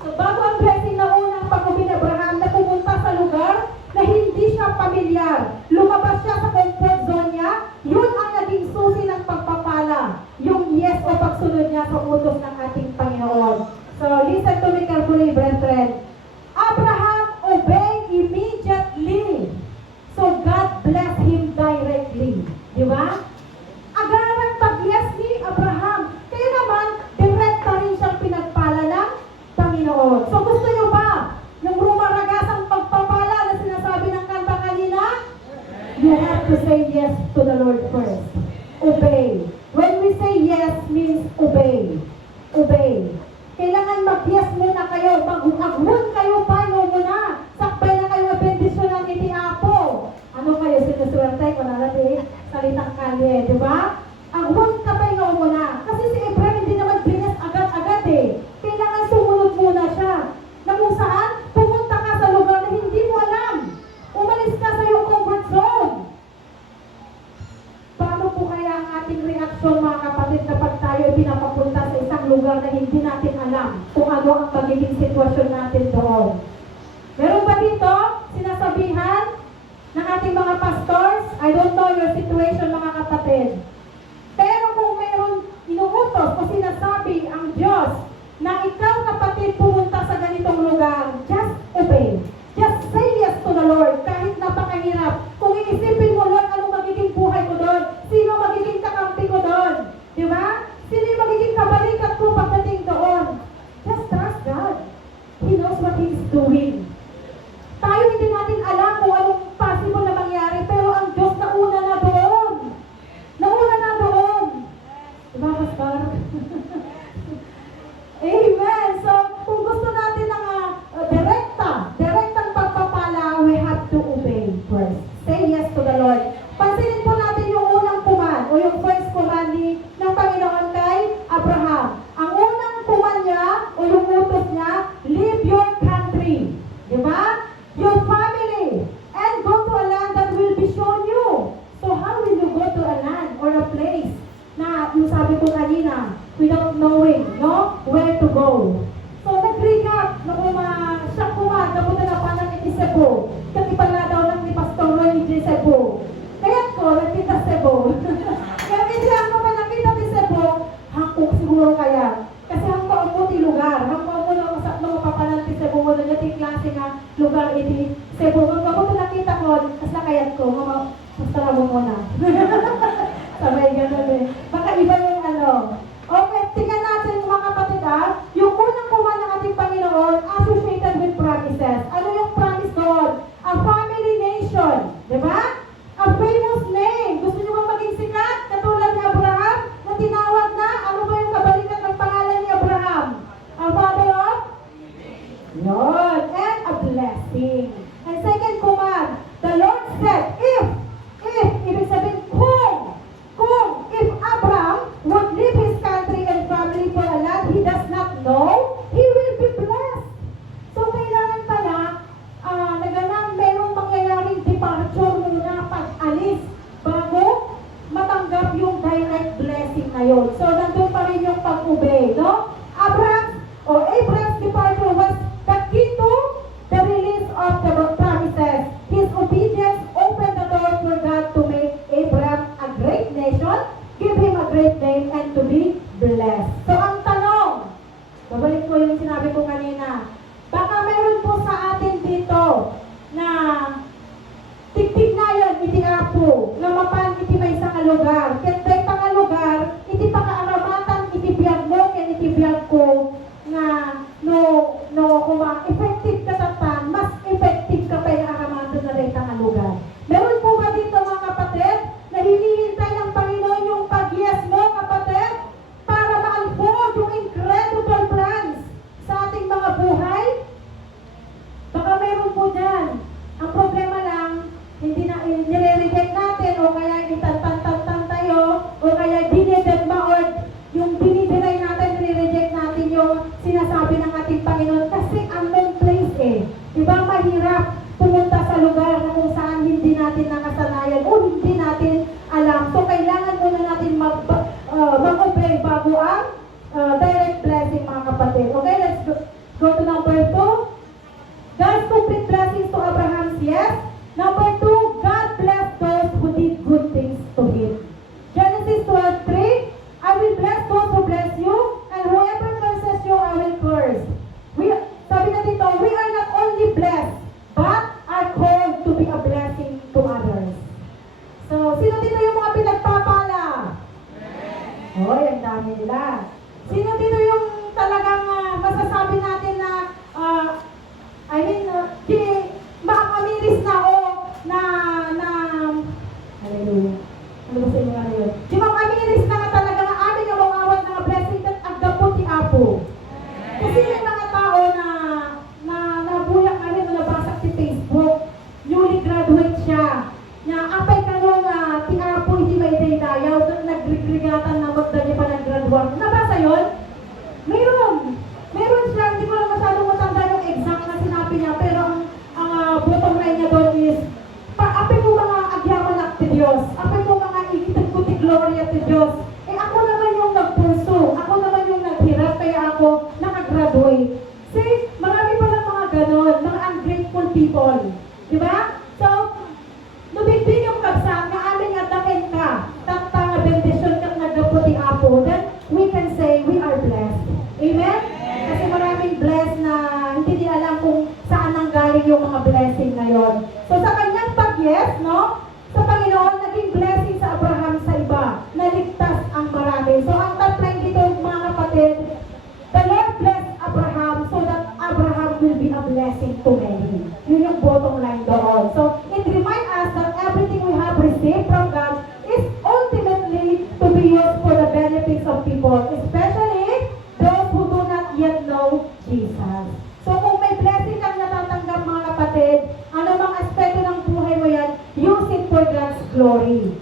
So, bago ang blessing na unang pag-obey ni Abraham na pumunta sa lugar na hindi siya pamilyar, lumabas siya sa comfort zone niya, yun ang naging susi ng pagpapala. Yung yes o pagsunod niya sa utos ng ating Panginoon. So, listen to me carefully, brethren. Abraham obeyed immediately. So, God bless him directly. Di ba? Agarang pag-yes ni Abraham. Kaya naman, direkta rin siyang pinagpala ng Panginoon. So, gusto niyo ba yung rumaragasang pagpapala na sinasabi ng kanta kanina? You have to say yes to the Lord first. Obey. When we say yes means obey. Obey. Kailangan mag-yes muna kayo. Mag-agmun kayo pa muna. Sakbay na kayo na bendisyon ng iti Apo. Ano kayo? Sinuswerte ko na natin salitang kalye. Diba? Agmun ka pa yung muna. Kasi si Abraham hindi naman binas agad-agad eh. Kailangan sumunod muna siya. Na kung saan, pumunta ka sa lugar na hindi mo alam. Umalis ka sa iyong comfort zone. Paano po kaya ang ating reaksyon, mga kapatid, kapag tayo pinapapunta sa isang lugar na hindi natin alam kung ano ang magiging sitwasyon natin doon? Meron ba dito sinasabihan ng ating mga pastors? I don't know your situation, mga kapatid. Pero kung mayroon inuutos o sinasabi ang Diyos without knowing, no, where to go. So, nag-recap, no, siya napunta na pa ng Cebu. Katipala daw ng ni Pastor Roy ni Cebu. Kaya ko, nagkita Cebu. Kaya hindi ako pa nakita ni Cebu, hangkok siguro kaya. Kasi hangkok mo ti lugar. Hangkok mo na usap mo papalan ti Cebu mo na niya ti klase nga lugar iti Cebu. Hangkok mo nakita ko, as nakayat ko, mastara mo muna. Sabay ganun eh. Baka iba yung ano. Okay, tingnan natin mga kapatid yung unang kuha ng ating Panginoon associated with promises. Ano yung promise doon? A family nation. Diba? A famous name. Gusto niyo ba maging sikat? Katulad ni Abraham na tinawag na, ano ba yung kabalikan ng pangalan ni Abraham? A father of? Yun. And a blessing. And second command, the Lord said, if, ibig sabihin, if Abraham would leave his country and family for a land he does not know, he will be blessed. So, kailangan pala, merong mangyayaring departure muna pag-alis bago matanggap yung direct blessing na yun. So, nandun pa rin yung pag-obey, no? Abraham's departure was the key to the release of the promises. His obedience opened the door for God to make Abraham a great nation, give him a great name, and to be blessed. So, ang tanong, babalik ko yung sinabi ko kanina, baka meron po sa atin dito na tiktik na yun, iti apo, na mapan iti may isang lugar. Kaya tayo pang lugar, iti pakaaramatan, iti biyag mo, kaya iti biyag ko, na effective ka tatan, mas effective ka pa yung aramatan na rin ang lugar. Meron po ba dito mga kapatid, na hinihintay ng Panginoon yung pag-yes mo, kapatid, para ma-unfold yung incredible plans sa ating mga buhay? Baka meron po dyan. Ang problema lang, hindi na nire-reject natin, o kaya itantan tayo, o kaya dinidedma, o yung dinidelay natin, nire-reject natin yung sinasabi ng ating Panginoon. Kasi unknown place eh. Diba mahirap pumunta sa lugar na kung saan hindi natin nakasanayan o hindi natin alam. So, kailangan muna natin mag-obey bago ang direct blessing, mga kapatid. Okay, let's go to number 2. God's complete blessings to Abraham's yes. Number 2, God blessed those who did good things to him. Genesis 12:3, I will bless those who bless you, and whoever curses you, I will curse. Sabi na dito, we are not only blessed, but are called to be a blessing to others. So, sino dito yung mga pinagpapala? Hoy, ang dami nila. Sino dito yung talagang masasabi natin na, makakamiris na o hallelujah. Ano ba sa inyo nga yun? Di makakamiris na nga talaga na amin ang mawawag ng blessing at agdapot ni Apo. Kasi yung mga tao na nabuyak kami na nabasa sa Facebook, newly graduate siya. Na apay ka nung ti Apo hindi may dayaw, nagrigrigatan na magdali pa nag-graduate. Nabasa yun? Meron siya, hindi ko lang masyadong matanda yung exact na sinabi niya, pero ang bottom line niya doon is, apay mo mga agyaman at ti Diyos, apay mo mga ikitag ko ti gloria ti Diyos. Ako naman yung nagpurso, ako naman yung naghirap, kaya ako nakagraduate. See, marami pa lang mga ganon, mga ungrateful people. Diba? So, nubigbi yung kabsat na aming atakin ka, tatang bendisyon kang nagdaputi Apo, then we can say we are blessed. Amen? Kasi maraming blessed na hindi din alam kung saan ang galing yung mga blessing na yon. So, sa kanyang pag-yes, no? Sa Panginoon, naging blessing sa Abraham sa iba. Naligtas ang marami. So, ang top line dito, mga kapatid, the Lord blessed Abraham so that Abraham will be a blessing to many. Yun yung bottom line doon. So, it reminds us that everything we have received from God is ultimately to be used for the benefits of people, especially those who do not yet know Jesus. So, kung may blessing kang natatanggap, mga kapatid, ano mang aspeto ng buhay mo yan, use it for God's glory.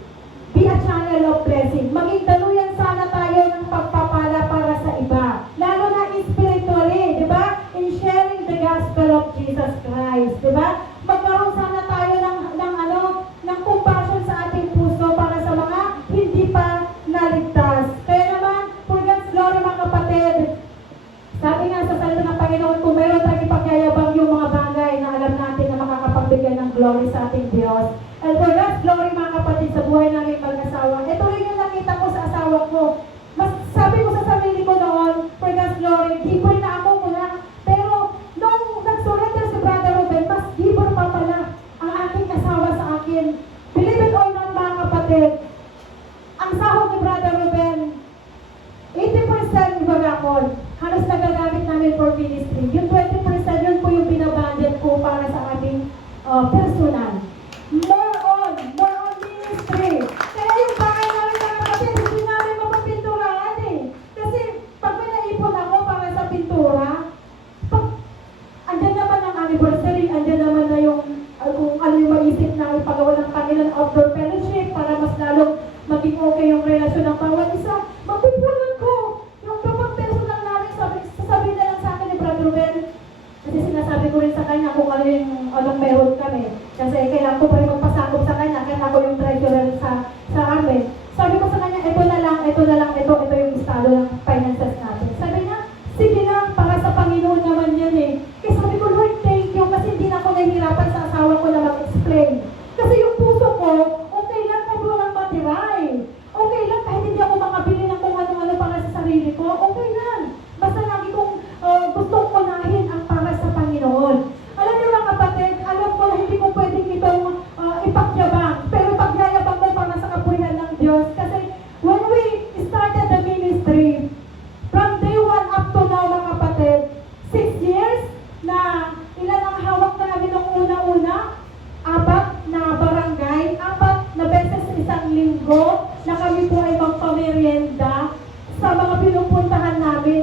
Be a channel of blessing. Maging daluyan sana tayo ng pagpapala para sa iba. Lalo na spiritually, di ba? In sharing the gospel of Jesus Christ, di ba? Magkaroon sana tayo ng compassion sa ating puso para sa mga hindi pa naligtas. Kaya naman, for God's glory, buhay namin mag-asawa. Ito rin yung nakita ko sa asawa ko. Mas sabi ko sa sarili ko noon, for God's glory, giver na ako muna. Pero nung nag-surrender si Brother Ruben, mas giver pa pala ang aking asawa sa akin. Believe it or not, mga kapatid, ang sahod ni Brother Ruben, 80% bagakon, halos nagagamit namin for ministry. Yung 20% yun po yung binabudget ko para sa aming personal. More on ministry. Kaya yung bahay namin mga kapatid, hindi namin mapapinturahan eh. Kasi pag may naipon ako para sa pintura, pag andyan naman ang anniversary, andyan naman na yung kung ano yung maisip na ipagawa ng Panginoon outdoor fellowship para mas lalong maging okay yung relasyon ng bawat isa, mapupunan ko. Yung kapag personal namin, sasabihin na lang sa akin ni Brother Ruben, kasi sinasabi ko rin sa kanya kung ano yung anong meron kami. Kasi kailangan ko pa rin magpasakop sa kanya, kaya ako yung treasurer sa amin. Sabi ko sa kanya, ito na lang, ito yung estado ng finances natin. Sabi niya, sige na, para sa Panginoon naman yan eh. Kaya sabi ko, Lord, thank you, kasi hindi na ako nahihirapan sa asawa ko na mag-explain. Kasi yung puso ko, okay lang kahit walang matiray. Okay lang kahit hindi ako makabili ng kung ano-ano para sa sarili ko. Okay lang. Basta lagi kong gustong unahin ang para sa Panginoon. Alam niyo mga kapatid, alam ko na hindi ko pwedeng itong ipagyabang. Pero pagyayabang ko para sa kapurihan ng Diyos. Kasi when we started the ministry, from day 1 up to now mga kapatid, 6 years na ilan ang hawak namin nung una-una, 4 na barangay, 4 na beses sa isang linggo na kami po ay magpamerienda sa mga pinupuntahan namin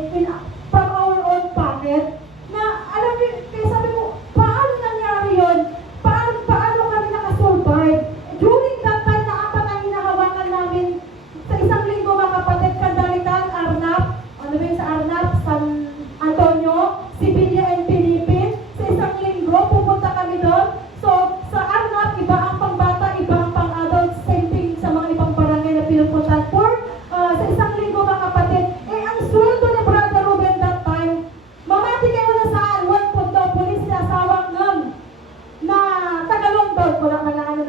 from our own pocket. Na alam niyo, kaya sabi ko, paano nangyari yun? Paano kami nakasurvive? During that time na 4 ang hinahawakan namin sa isang linggo mga kapatid, Candalitan, Arnap, ano ba yung sa Arnap, San Antonio, Sibilia and Pilipin. Sa isang linggo, pupunta kami doon. So, sa Arnap, iba ang pangbata, iba ang pang-adult, same thing sa mga ibang barangay na pinupuntahan. Sa isang linggo mga kapatid, ang sweldo ni Brother Ruben that time, mamati kayo na saan, one po daw, police na asawang nun, na Tagalondon, wala man lang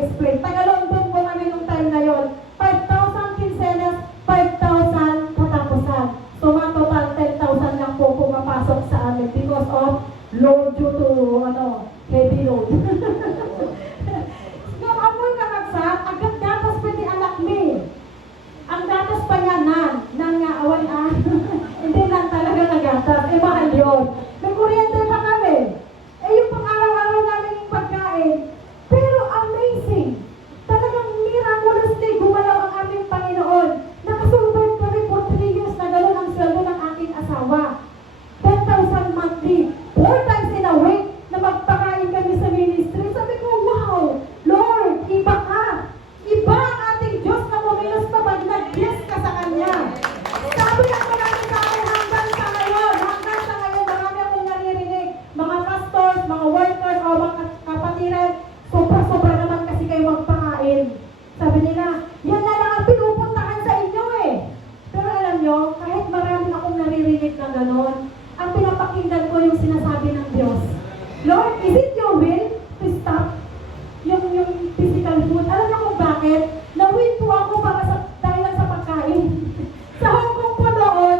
explain, Tagalondon po kami nung time na yon, 5,000 kinsenas, 5,000 katapusan. So, mga total 10,000 lang po pumapasok sa amin because of load due to, heavy load. Nung amoy kakagsak, agad gatas pwede anak me. Ang gatas pa niya nang awan hindi lang talaga nagatas. Mahal yun. May kuryente pa kami. Yung pang-araw-araw namin yung pagkain. Pero amazing. Talagang miraculously gumalaw ang aming Panginoon. Nakasurvive kami for 3 years na gano'n ang sweldo ng aking asawa. 10,000 monthly. 4 times in a week na magpakain kami sa ministry. Sabi ko, wow, Lord, iba ka. Iba ang ating Diyos na kumilos pa pag nag-bless ka sa Kanya. Sabi ng marami sa akin hanggang sa ngayon, marami akong naririnig. Mga pastors, mga workers, o mga kapatiran, sobra-sobra naman kasi kayo magpakain. Sabi nila, yan na lang ang pinupuntahan sa inyo eh. Pero alam nyo, kahit marami akong naririnig na gano'n, ang pinapakinggan ko yung sinasabi ng Diyos. Lord, is it your will to stop yung physical food? Alam niyo kung bakit? Nawin po ako dahil lang sa pagkain. Sa Hong Kong po noon,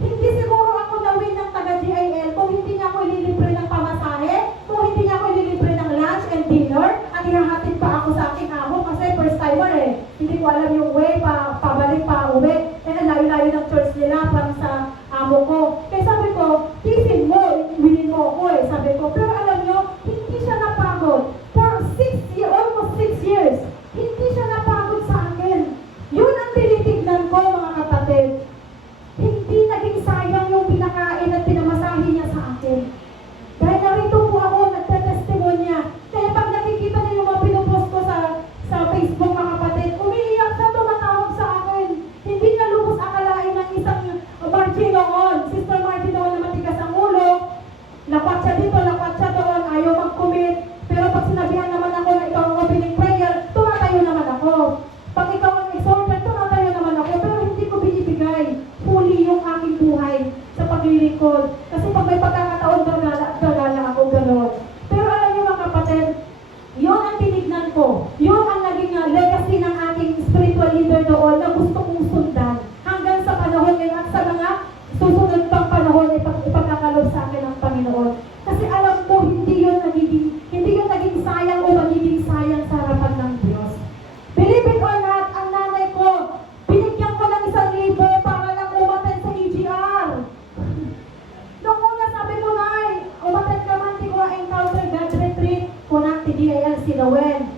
hindi siguro ako nawin ng taga-GIL kung hindi niya ako ililibre ng pamasahe, kung hindi niya ako ililibre ng lunch and dinner, at ihahatid pa ako sa aking amo kasi first timer eh. Hindi ko alam yung way, pabalik pa uwi. Ang layo-layo ng church nila from sa amo ko. Kaya sabi ko, tisin mo, wilin mo ako eh. Sabi ko, pero alam nyo, hindi siya napagod. For almost 6 years, hindi siya napagod sa akin. Yun ang tinitignan ko mga kapatid. Hindi naging sayang yung pinakain at pinamasahin niya sa akin. Dahil narito po ako, nagtetestimonya. Kaya pag nakikita niyo yung mga pinupost ko sa Facebook mga kapatid, umiiyak na tumatawag sa akin. Hindi niya lubos akalain ng isang Margie noon. Sister Margie noon na matigas ang ulo. Lakwat siya dito, lakwat siya doon, ayaw mag-commit. Pero pag sinabihan naman ako na ito ang opening prayer, tumatayo naman order doon na gusto kong sundan hanggang sa panahon ngayon at sa mga susunod pang panahon ay ipagkakalob sa akin ng Panginoon. Kasi alam ko, hindi yun naging sayang o magiging sayang sa harapan ng Diyos. Believe it or not, ang nanay ko, binigyan ko ng 1,000 para lang umaten sa EGR. Noong una sabi ko, Nay, umaten ka man, di ko encounter God retreat, kunang TDIL sinawen.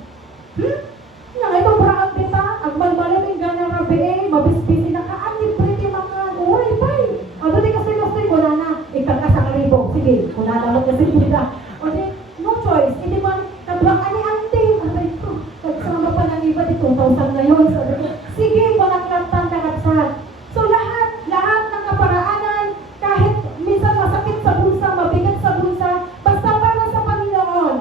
Nang ito braang kita, ang malmalam yung ganyang rabi mabisbisi na kaan, libre mga, uy, bay. Ano di kasi gusto ko na, ikakasang ribo. Sige, kuna naman kasi nila. O di, no choice. Hindi man, kablak, ani-ante. Aray ko, nagsama pa ng iba, di 2,000 na yun. So, sige, walang kantang kakapsat. So, lahat ng kaparaanan, kahit minsan masakit sa bulsa, mabigat sa bulsa, basta para sa Panginoon.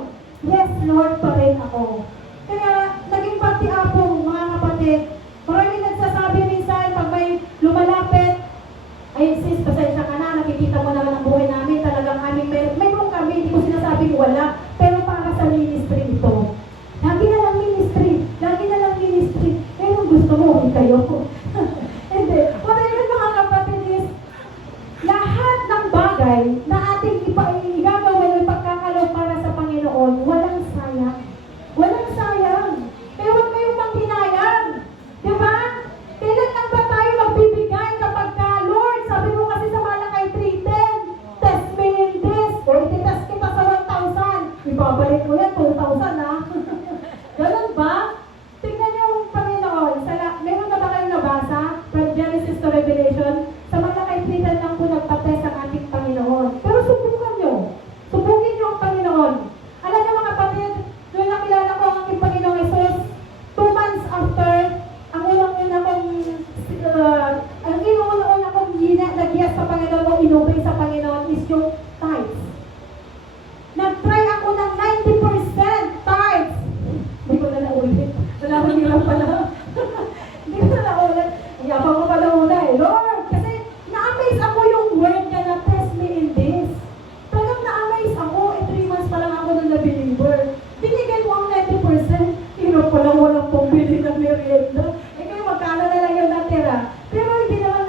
Yes, Lord, pa rin ako. Kaya, naging pati-apong, mga kapatid, maraming nagsasabi minsan, pag may lumalapit, ay sis, pasensya ka na, nakikita mo naman ang buhay namin, talagang aming mayroon kami, hindi ko sinasabing wala, pero para sa ministry ito. Lagi na lang ministry, eh kung gusto mo, hindi kayo. Hindi, whatever mga kapatid is, lahat ng bagay na ating igagawin ng pagkakalaw para sa Panginoon, walang sayang. Walang sayang. Pero huwag kayong manghinayang. Di ba? Kailan lang ba tayo magbibigay kapag ka, Lord, sabi mo kasi sa Malakay 3:10, test me in this, o ititest kita sa 1,000. Ibabalik mo yan, 2,000 ha. Ganun ba? Tingnan niyo yung Panginoon. Meron na ba kayong nabasa? From Genesis to Revelation, sa Malakay 3:10 lang po nagpatest ang ating Panginoon. Pero subukan niyo. Subukin niyo ang Panginoon. Alam niyo mga kapatid, nung nakilala ko ang aking Panginoong Jesus, 2 months after, ang unang-una kong nag-yes sa Panginoon o inobey sa Panginoon is yung tithes. Nag-try ako ng 90% tithes. Hindi ko na naulit. Wala akong hirap pala. Hindi ko na naulit. Ang yapang ko pala una Lord, kasi na-amaze ako yung word niya na test me in this. Talagang na-amaze ako. 3 months pa lang ako nung na-believer. Binigay mo ang 90%. Hirap pa lang walang pambili ng merienda. Kayo magkano na lang yung natira. Pero hindi naman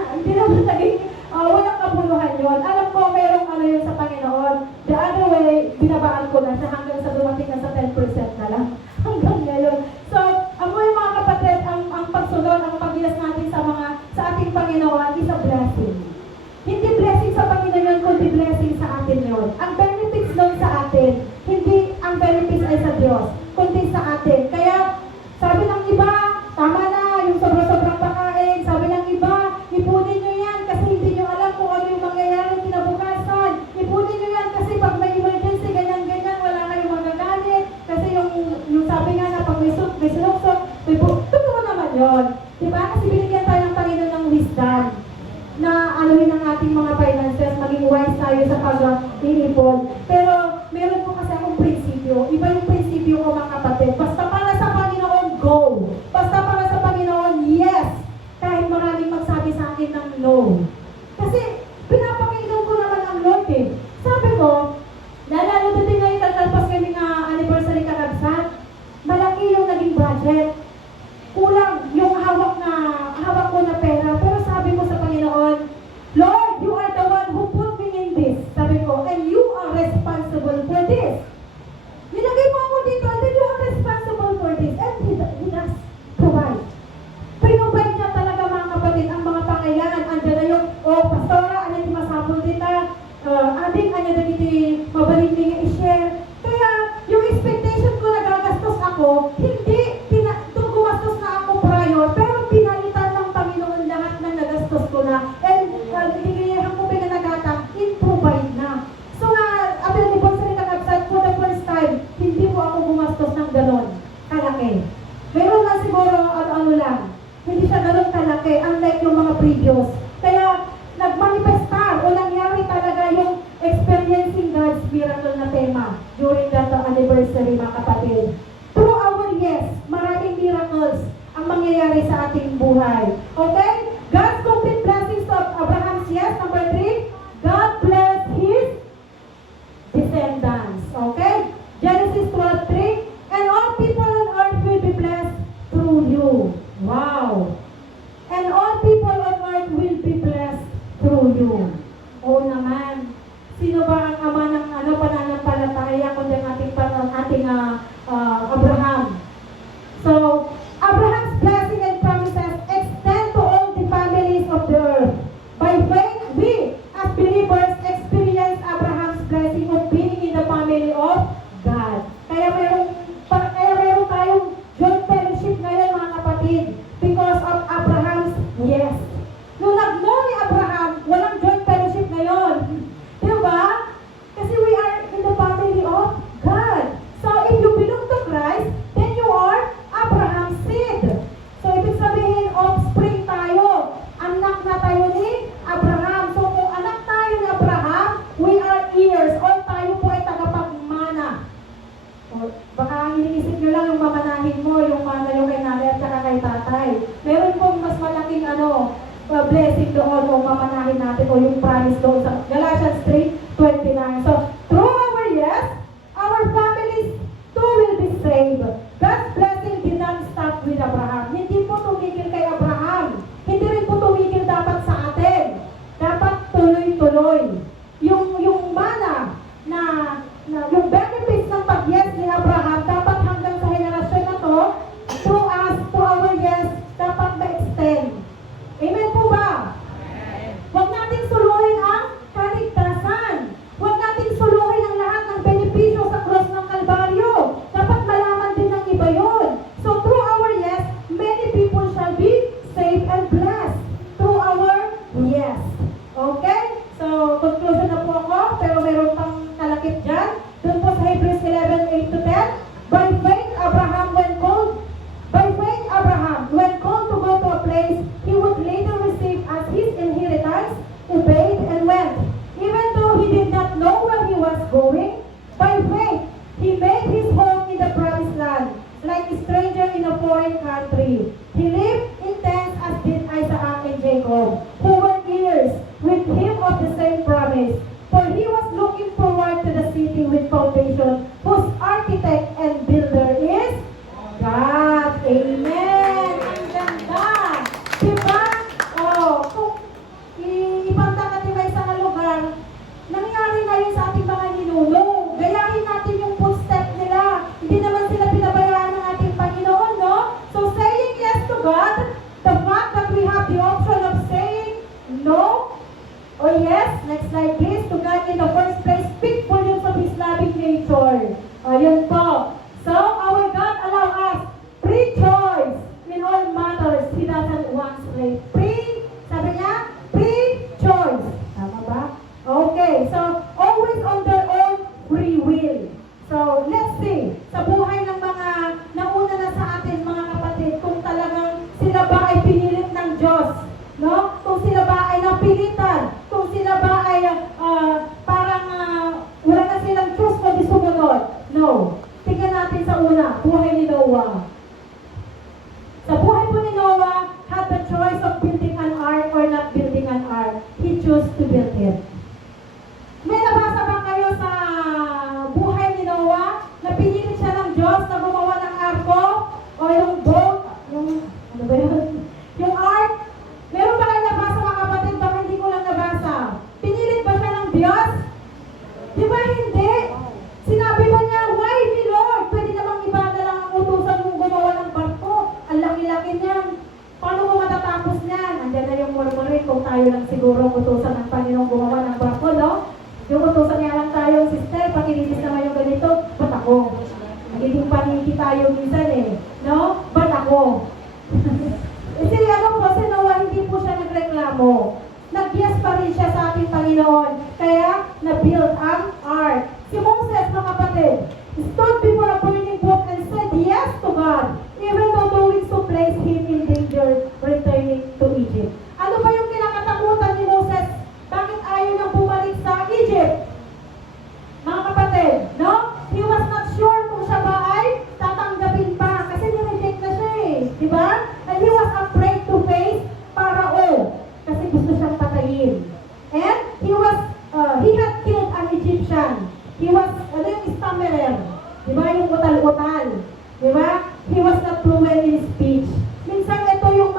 naging walang kabuluhan yun. Alam ko merong yun sa Panginoon. The other way, binabaan ko na siya hanggang sa dumating na sa 10% na lang. Hanggang ngayon. So, yung mga kapatid, ang pagsunod, ang pag-yes natin sa ating Panginoon is a blessing. Hindi blessing sa Panginoon yun, kundi blessing sa atin yun. Ang benefits nun sa atin, hindi ang benefits ay sa Diyos, kundi sa atin. Kaya, sabi ng iba, tama na, yung sobra-sobrang pakain. Sabi ng iba, ipunin nyo yan kasi hindi nyo alam kung ano yung mangyayari kinabukasan. Ipunin nyo yan kasi pag may emergency, ganyan-ganyan, wala kayong magagamit. Kasi yung sabi nga na pag may sinuksok, totoo naman yun. Diba? Kasi binigyan tayo ng Panginoon ng wisdom na anuhin ang ating mga finances, maging wise tayo sa pag-iipon. Pero meron po kasi akong prinsipyo. Iba yung prinsipyo ko mga kapatid. Basta para sa Panginoon, go. Basta para sa Panginoon, yes. Kahit maraming magsabi sa akin ng no. Kasi pinapakinggan ko naman ang Lord eh. Sabi ko, nalalo din ngayon tatalpas kami nga anniversary kakabsat, malaki yung naging budget. Kulang yung hawak ko na pera. Pero sabi ko sa Panginoon, Lord, you are the one who put me in this. Sabi ko, and you are responsible for this. Nilagay mo ako dito, and then you are responsible for this. And He does provide. Pinubay niya talaga mga kapatid ang mga pangailangan. Andiyan na yung, pastora, ano yung masapol dita, ating ano na dito, mabalik niya i-share. Kaya, yung expectation ko na gagastos ako, hindi, gumastos na ako prior, pero pinalitan ng Panginoon lahat ng nagastos ko na. And, hinihingihan ko pinanagata, in-provide na. So nga, abel ni Bonsa rin kakabsat, for the first time, hindi po ako gumastos ng ganon, kalaki. Meron na siguro, ano lang, hindi siya ganon kalaki, unlike yung mga previous. Kaya, nagmanifestar o nangyari talaga yung experiencing God's miracle na tema during that anniversary, mga kapatid. Through our yes, maraming miracles ang mangyayari sa ating buhay. Okay? God's complete blessings of Abraham's yes. Number 3, God bless his descendants. Okay? Genesis 12:3, and all people on earth will be blessed through you. Wow! daw. And all people on earth will be blessed through you. Oo naman. Sino ba ang ama ng pananampalataya kundi ang ating Abraham? So, Abraham's blessing and promises extend to all the families of the earth. By faith, we as believers experience Abraham's blessing of being in the family of God. Kaya meron tayong joint fellowship ngayon mga kapatid because of Abraham's yes. Nung nag-know ni Abraham, walang joint fellowship ngayon. Diba? Kasi we are in the family of God. So if you belong to Christ, then you are Abraham's seed. So ibig sabihin, offspring tayo. Anak na tayo ni Abraham. So kung anak tayo ni Abraham, we are heirs. All tayo po ay tagapagmana. O, baka iniisip nyo lang yung mamanahin mo, yung mana yung kay nanay at saka kay tatay. Meron pong mas malaking blessing doon o mamanahin natin o yung promise doon sa Galatians 3:29. So, through our yes, our families too will be saved. God's blessing did not stop with Abraham. Hindi po tumigil kay Abraham. Hindi rin po tumigil dapat sa atin. Dapat tuloy-tuloy. Yung mana na yung benefits ng pag-yes ni Abraham dapat hanggang sa henerasyon na to, through us, through our yes, dapat ma-extend. Amen po ba? Huwag nating suluhin ang kaligtasan. Huwag nating suluhin ang lahat ng benepisyo sa cross ng Kalbaryo. Dapat malaman din ng iba yun. So through our yes, many people shall be saved and blessed. Through our yes. Okay? So, conclusion na po ako, pero meron pang kalakip dyan. Doon po sa Hebrews 11:8-10. By faith, Abraham, when called to go to a place he would later receive as his inheritance, obeyed and went. Even though he did not know where he was going, by faith, he made his home in the promised land, like a stranger in a foreign country. He lived in tents as did Isaac and Jacob, who were heirs with him of the same promise. For he was looking forward to the city with foundation, whose architect and builder is God. Amen. Ang ganda. Diba? Kung ipanta natin sa isang lugar, nangyari na yun sa ating mga ninuno. Gayahin natin yung footstep nila. Hindi naman sila pinabayaan ng ating Panginoon, no? So saying yes to God, the fact that we have the option of saying no or yes, next slide please, to God in the first place, speak volumes of His loving nature. Ayun po. So, our God allow us free choice in all matters. He doesn't want slave. Free, sabi niya, free choice. Tama ba? Okay, so, always on their own free will. So, let's see, sa buhay ng mga nauna na sa atin, mga kapatid, kung talagang sila ba ay pinilit ng Diyos, no? Kung sila ba ay napilitan, kung sila ba ay wala na silang choose na sumunod. No. Tingnan natin sa una, buhay ni Noah. Sa buhay po ni Noah, had the choice of building an ark or not building an ark. He chose to build it. May nabasa ba kayo sa buhay ni Noah na pinilit siya ng Diyos na gumawa ng arko o yung boat, ano ba yun? Yung ark? Meron ba kayo nabasa mga kapatid? Baka hindi ko lang nabasa. Pinilit ba siya ng Diyos? Di ba hindi? Sinabi ba niya, why me Lord? Pwede namang iba na lang ang utusan mong gumawa ng barko. Ang laki-laki niyan. Paano mo matatapos niyan? Andiyan na yung murmurin kung tayo lang siguro utusan ng Panginoong gumawa ng barko, no? Yung utusan niya lang tayo, sister, pakilinis naman yung ganito, ba't ako? Nagiging paniki tayo minsan no? Ba't ako? Kasi si Noah, hindi po siya nagreklamo. Nag-yes pa rin siya sa ating Panginoon. Kaya, na-build ang ark. Si Moses, mga kapatid, stood before a burning book and said yes to God, even though doing so placed him in danger returning to Egypt. Ano ba yung kinakatakutan ni Moses? Bakit ayaw niyang bumalik sa Egypt? Mga kapatid, no? He was not sure kung siya ba ay tatanggapin pa kasi nireject na siya di ba? And he was afraid to face Parao kasi gusto siyang patayin. And he had killed an Egyptian. He was, yung stammerer, di ba? Yung utal-utal, di ba? He was not fluent in speech. Minsan ito yung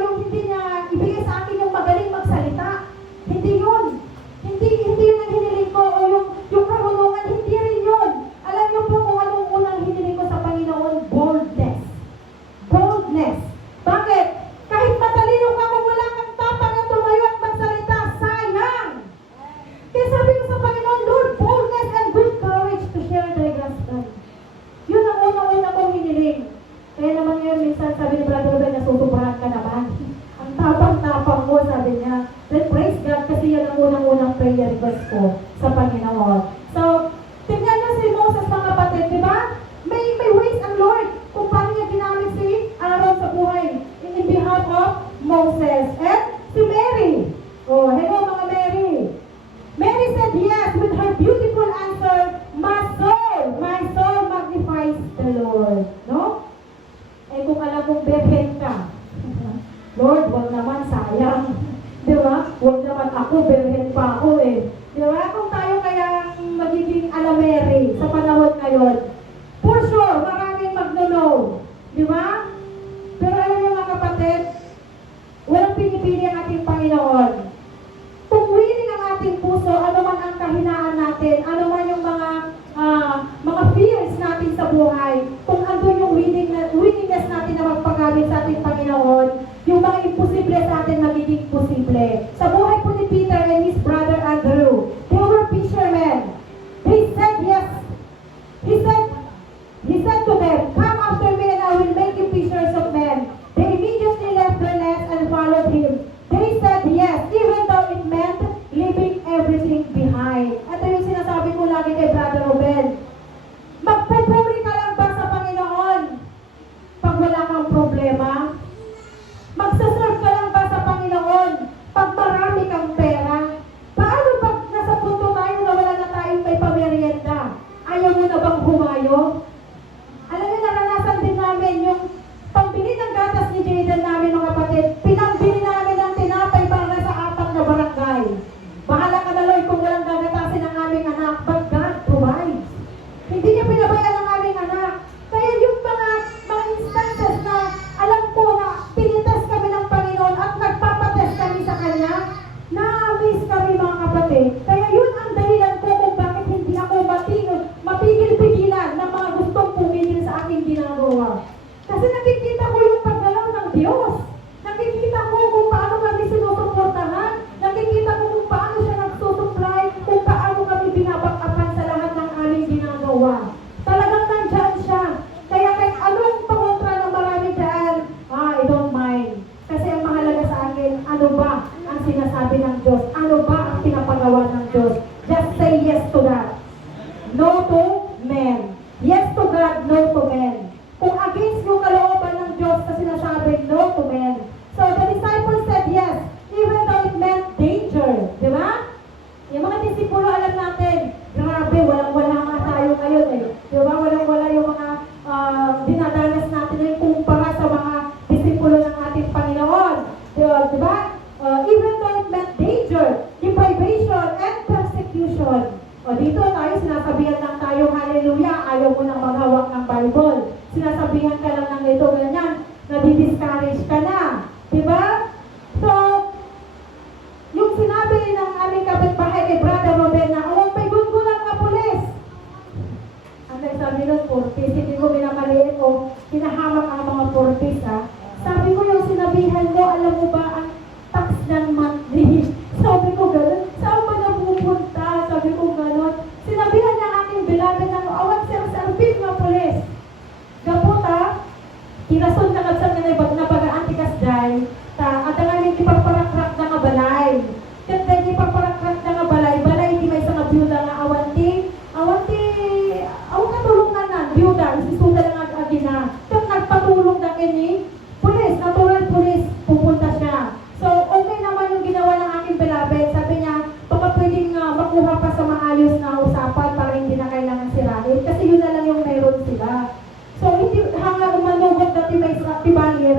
yung hindi niya ibigay sa akin yung magaling magsalita. Hindi yun. Hindi yun ang hiniling ko, o yung karunungan, hindi rin yun. Alam niyo po kung anong unang hiniling ko sa Panginoon? Boldness. Boldness. Bakit? Kahit matalino ka, kung wala kang tapang na tumayo at magsalita, sayang. Kaya sabi ko sa Panginoon, Lord, boldness and good courage to share thy gospel. Yun ang unang-una kong hiniling. Kaya naman ngayon, minsan sabi ni Brother Ruben, nasusubrahan ka naman. Ang tapang-tapang mo, sabi niya. Then praise God, kasi yan ang unang-unang prayer request ko sa Panginoon. So, tingnan niyo si Moses, mga kapatid, di ba? May ways ang Lord kung paano niya ginamit si Aaron sa buhay in behalf of Moses. And si Mary. Oh, hello mga Mary. Mary said yes with her beautiful answer, my soul magnifies the Lord. No? Eh kung alam mong berhen ka, Lord, wag naman, sayang. Di ba? Wag naman ako, berhen pa ako eh. Di ba? Kung tayo kaya magiging alamere sa panahon ngayon, for sure, maraming magno-no. Di ba? Pero alam niyo mga kapatid, walang pinipili ang ating Panginoon. Kung willing ang ating puso, ano man ang kahinaan natin, ano man yung mga fears natin sa buhay, kung andun yung willingness natin na magpagamit sa ating Panginoon, yung mga imposible sa atin magiging posible. Sa buhay po ni Peter and his brother Andrew, they were fishermen. They said yes. He said to them, come after me and I will make you fishers of men. They immediately left their nets and followed him. They said yes, even though it meant leaving everything behind. Ito yung sinasabi ko lagi kay Brother Ruben. Magpupuri ka lang ba sa Panginoon pag wala kang problema? Magsaserve ka lang ba sa Panginoon pag marami kang pera? Paano pag nasa punto tayo na wala na tayong may pamerienda? Ayaw mo na bang humayo? Alam niyo, naranasan din namin yung pambili ng gatas ni Jaden namin mga kapatid. Pinambili namin ng tinapay para sa apat na barangay. Bahala ka na Lord kung walang gagatasin ang aming anak, but God provides. Hindi niya pinabayaan ang aming anak. Kaya yung mga instances na alam ko na tinitest kami ng Panginoon at nagpapatest kami sa Kanya, na-miss kami mga kapatid. Kaya yun ang dahilan ko kung bakit hindi ako mapigil-pigilan ng mga gustong pumigil sa aking ginagawa. Kasi nakikita ko yung paggalaw ng Diyos. Nakikita ko kung paano kami sinusuportahan. Nakikita ko kung paano siya nagsusupply, kung paano kami binabakapan sa lahat ng aming ginagawa. Talagang nandyan siya. Kaya kahit anong pangontra ng marami dyan, I don't mind. Kasi ang mahalaga sa akin, ano ba ang sinasabi ng Diyos? Ano ba ang pinapagawa ng Diyos? Just say yes to that. No to men. Yes to God, no to men. Kung against yung kalooban ng Diyos na sinasabi, no to men. So the disciples said yes, even though it meant danger. Di ba? Yung mga disipulo, alam natin, grabe, walang-wala nga tayo ngayon eh. Di ba? Walang-wala yung mga dinadanas natin yung kumpara sa mga disipulo ng ating Panginoon. Di ba? Even though it meant danger, deprivation, and persecution. O dito tayo, sinasabihan lang tayo, hallelujah, ayaw mo nang maghawak ng Bible. Sinasabihan ka lang ng ito, ganyan, nadi-discourage ka na. Diba? So, yung sinabi ng aming kapitbahay kay Brother Ruben na, oh, may gungulang ka pulis. Ang nagsabi nun, purpose, hindi ko minamaliit o pinahamak ang mga purpose, ha. Sabi ko yung sinabihan mo, alam mo ba, ang tax ng monthly. Sabi ko gano'n, saan ba napupunta? Sabi ko gano'n. Sinabihan niya aking beloved na, awag sir-serving nga pulis. Gapot ha, kinasun na kapsan nga na pag-aantikas dahil, at ang aming ipaparakrak na nga balay. Kaya dahil ipaparakrak na nga balay, di may isang byuda nga awanti, awang katulungan na, byuda, isisuda lang agi na. Kaya nagpatulong na kini, pulis, natural pulis, pupunta siya. So, okay naman yung ginawa ng aking beloved. Sabi niya, baka pwedeng makuha pa sa maayos na usapan para hindi na kailangan sirahin. Kasi yun na lang yung meron sila. So, hindi hanggang umanugot dati may tibalir,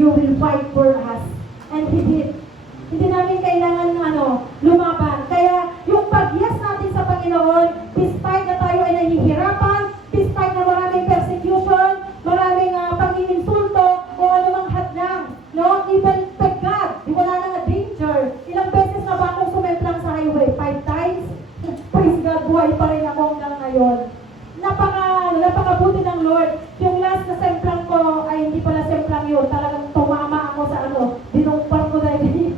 you will fight for us. And He did. Hindi namin kailangan lumaban. Kaya yung pag-yes natin sa Panginoon, despite na tayo ay nahihirapan, despite na maraming persecution, maraming pang-iinsulto, o anumang hadlang, no? Even pagkat, di wala nang danger. Ilang beses na ba akong sumemplang sa highway? 5 times? Praise God, buhay pa rin ako hanggang ngayon. Napakabuti ng Lord. Yung last na semplang ko, ay hindi pala semplang yun. Talagang tumama ako sa dinumpar ko dahil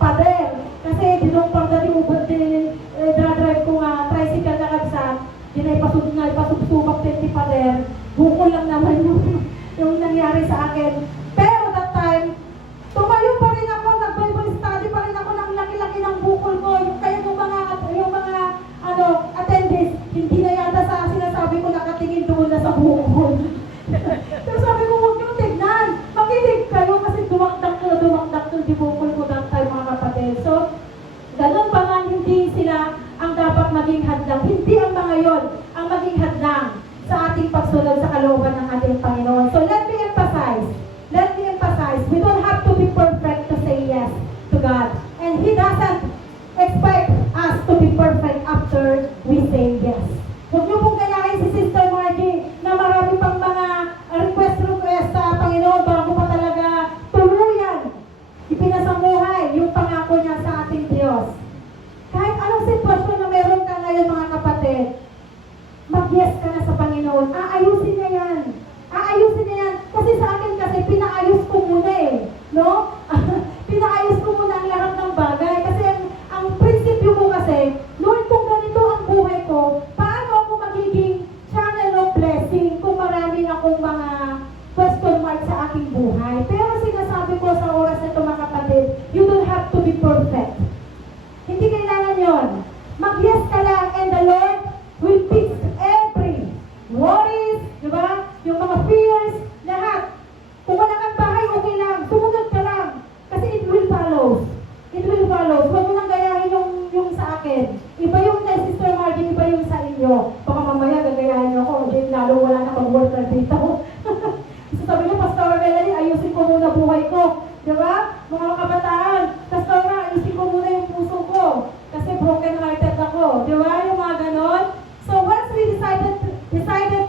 pader. Kasi dinumpar dahil ubod din, drive ko nga, tricycle na kabsat. Yun ay pasubsubak din si pader. Bukol lang naman yung nangyari sa akin. Pero that time, tumayo pa rin ako, nag-Bible study pa rin ako ng laki-laki ng bukol ko. Kaya yung mga attendees, hindi na yata sa sinasabi ko nakatingin doon na sa bukol. Pero sabi ko, huwag niyong tignan. Makinig kayo kasi dumakdak yung bukol ko that time, mga kapatid. So, ganun pa nga hindi sila ang dapat maging hadlang. Hindi ang mga yon ang maging hadlang sa ating pagsunod sa kalooban ng ating Panginoon. So, let me emphasize, we don't have to be perfect to say yes to God. And He doesn't expect us to be perfect after we say yes. Huwag niyo pong gayahin si Sister Margie na marami pang mga request sa Panginoon bago pa talaga tuluyan ipinasamuhay yung pangako niya sa ating Diyos. Kahit anong sitwasyon na meron ka ngayon, mga kapatid, mag-yes ka na sa Panginoon. Aayusin niya yan. Kasi sa akin kasi, pinaayos ko muna no? Pinaayos ko muna ang lahat ng bagay. Kasi ang prinsipyo ko kasi, Lord, kung ganito ang buhay ko, paano ako magiging channel of blessing kung maraming akong mga question mark sa aking buhay? Pero sinasabi ko sa oras na ito, mga kapatid, you don't have to be perfect. Hindi kailangan yon. Mag-yes ka lang and the Lord will fix every worries, di ba? Yung mga fears, lahat. Kung wala kang bahay, okay lang. Sumunod ka lang. Kasi it will follow. Huwag mo nang gayahin yung sa akin. Iba yung kay Sister Margie, iba yung sa inyo. Baka mamaya gagayahin ako. Hindi lalo wala na pag-worker dito. So sabi niyo, Pastor Melanie, ayusin ko muna buhay ko. Di ba? Mga kabataan, Pastor, ayusin ko muna yung puso ko. Kasi broken-hearted ako. Di ba? Yung mga ganon. So once we decided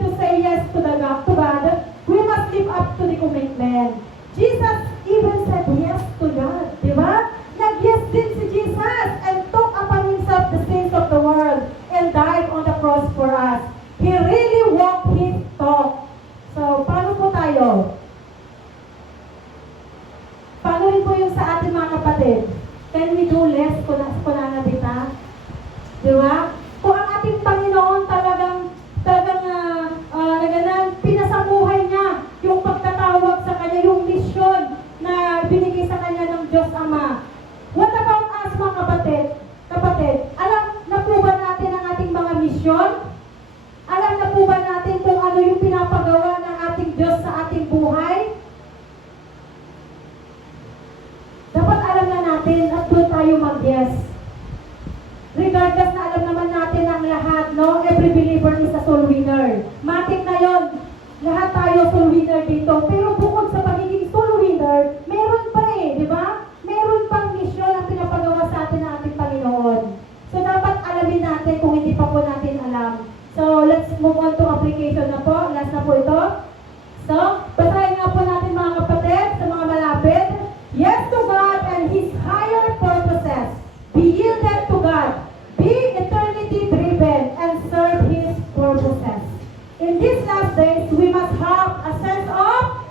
to say yes to God, we must live up to the commitment. Jesus even said yes to God. Di ba? Nag-yes din si Jesus and took upon himself the sins of the world and died on the cross for us. He really walked his talk. So, paano po tayo? Paano rin po yung sa ating mga kapatid? Can we do less kunana dita? Di ba? Kung ang ating Panginoon talagang pinasamuhay niya yung pagtatawag sa Kanya, yung misyon na binigay sa Kanya ng Diyos Ama. What about us, mga kapatid? Alam na po ba natin ang ating mga misyon? Alam na po ba natin kung ano yung pinapagawa ng ating Diyos sa ating buhay? Dapat alam na natin at doon tayo mag-yes. Regardless na alam naman natin ang lahat, no? Every believer is a soul winner. Matik na yon. Lahat tayo soul winner dito. Pero bukod sa pagiging soul winner, meron pa di ba? Meron pang misyon ang pinapagawa sa atin ng ating Panginoon. So dapat alamin natin kung hindi pa po natin alam. So let's move on to application na po. Last na po ito. So, basahin nga po natin, mga kapatid, sa mga malapit. Yes to God and His higher purposes. Be yielded to God. Be eternity-driven and serve His purposes. In these last days, we must have a sense of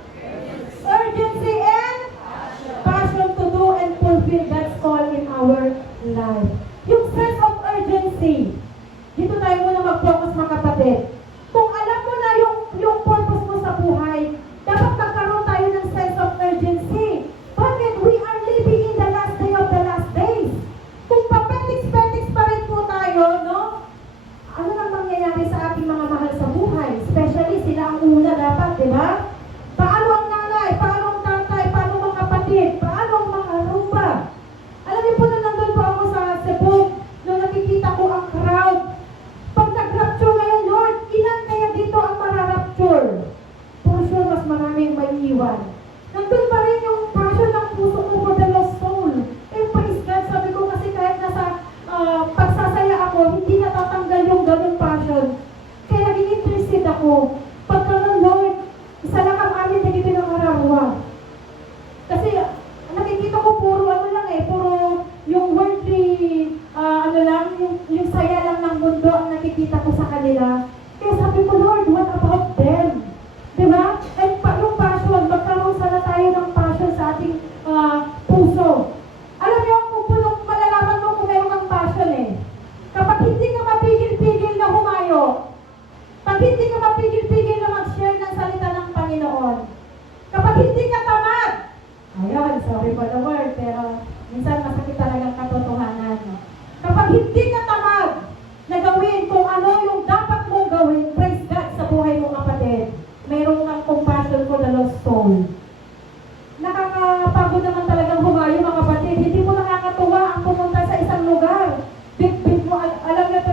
nakakapagod naman talagang humayo mga kapatid. Hindi mo nakakatuwa ang pumunta sa isang lugar. Bit mo, alam niyo ito,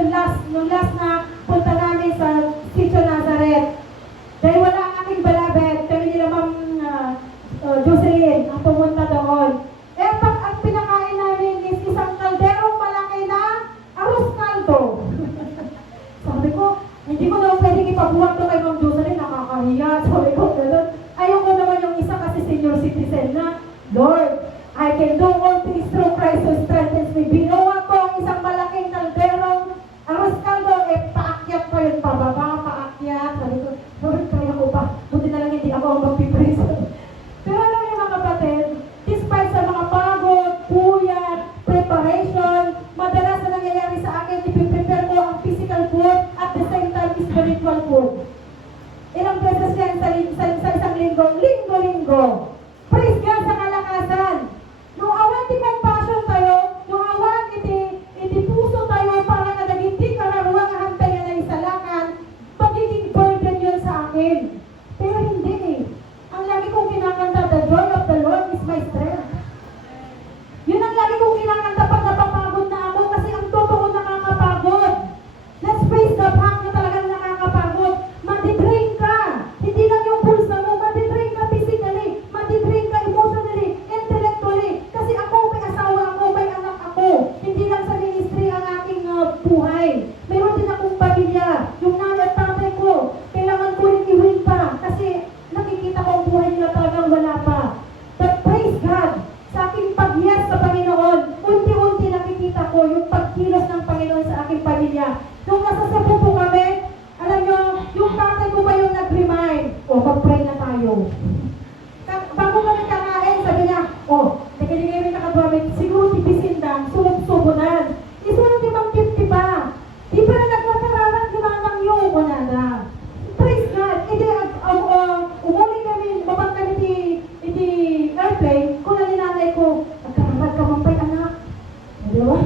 nung last na punta namin sa Sitio Nazareth. Dahil wala ang aking balabed, kami nila Ma'am Jocelyn ang pumunta doon. Eh, ang pinakain namin is isang kalderong malaki na arroz caldo. Sabi ko, hindi ko naman pwedeng ipabuhat to kay Ma'am Jocelyn, nakakahiya. Sabi ko, gano'n. Ayoko naman yung isa kasi senior citizen na, Lord, I can do all things through Christ who strengthens me. Binuha ko ang isang malaking kalderong arroz caldo, eh, paakyat pa yun, pababa, paakyat. Sabi ko, Lord, kaya ko ba? Buti na lang hindi ako ang magpipraise. Pero alam niyo mga kapatid, despite sa mga pagod, puyat, preparation, madalas na nangyayari sa akin, ipiprepare ko ang physical food at the same time spiritual food. Ilang beses yan sa isang linggo-linggo. Praise God sa kalakasan. Nung awan di compassion tayo, nung awan iti puso tayo para na naging kararuang hantayan na isalakan, magiging burden yun sa akin. Pero hindi eh. Ang lagi kong kinakanta, the joy of the Lord is my strength. Yun ang lagi kong kinakanta pag napapagod na ako kasi ang totoo nakakapagod. Let's face the fact na talagang nakakapagod. Madidrain ka. Hindi lang yung pulsa mo, madidrain ka physically, madidrain ka emotionally, intellectually. Kasi ako, may asawa ako, may anak ako. Hindi lang sa ministry ang aking buhay. Meron din akong pamilya. Yung nanay at tatay ko, kailangan ko rin iwin pa. Kasi nakikita ko ang buhay nila talagang wala pa. But praise God, sa aking pag-yes sa Panginoon, unti-unti nakikita ko yung pagkilos ng Panginoon sa aking pamilya. Nung nasa Cebu po kami, alam nyo, yung tatay ko pa yung nag-remind, mag-pray na tayo. Bago kami kakain, sabi niya, nakiligay rin nakabamit, siguro tipisindang, sumub-subunan. Isunod di bang 50 pa. Di pa na nagkakararan, di ba nang yung na. Praise God. Umuli kami, babang kami di airplane, kung naninanay ko, nagkararan ka mampay anak. Di ba?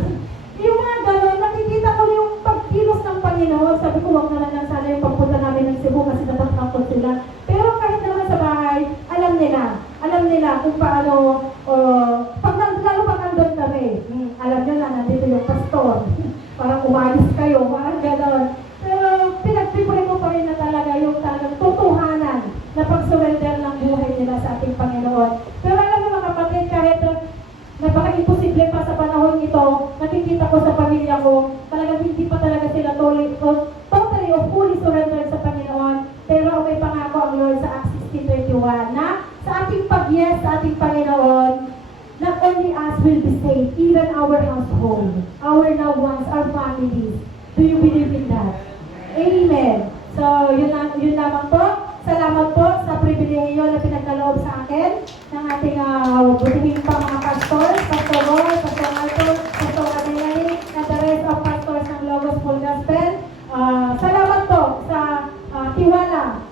Yung mga gano'n, nakikita ko yung pagkilos ng Panginoon. Sabi ko, wag na lang sana yung pagpunta namin ng Cebu kasi natatakot sila. Pero kahit naman sa bahay, alam nila kung paano, lalo pag nandun kami, alam nyo na, nandito yung pastor. Parang umalis kayo, parang gano'n. Pero pinagpipray ko pa rin na talaga yung talagang totohanan na pag-surrender ng buhay nila sa ating Panginoon. Pero alam mo mga kapatid, kahit napaka-imposible pa sa panahon ito, nakikita ko sa pamilya ko, talagang hindi pa talaga sila totally or fully surrendered sa Panginoon. Pero may pangako ang Lord sa Acts 16:21 na sa ating pag-yes sa ating Panginoon, not only us will be saved, even our household, our loved ones, our families. Do you believe in that? Amen. So, yun lamang po. Salamat po sa pribilehiyo na pinagkaloob sa akin ng ating butihing pa mga pastors, Pastor Roy, Pastor Arthur, Pastor Adelani, and the rest of pastors ng Logos Full Gospel. Salamat po sa tiwala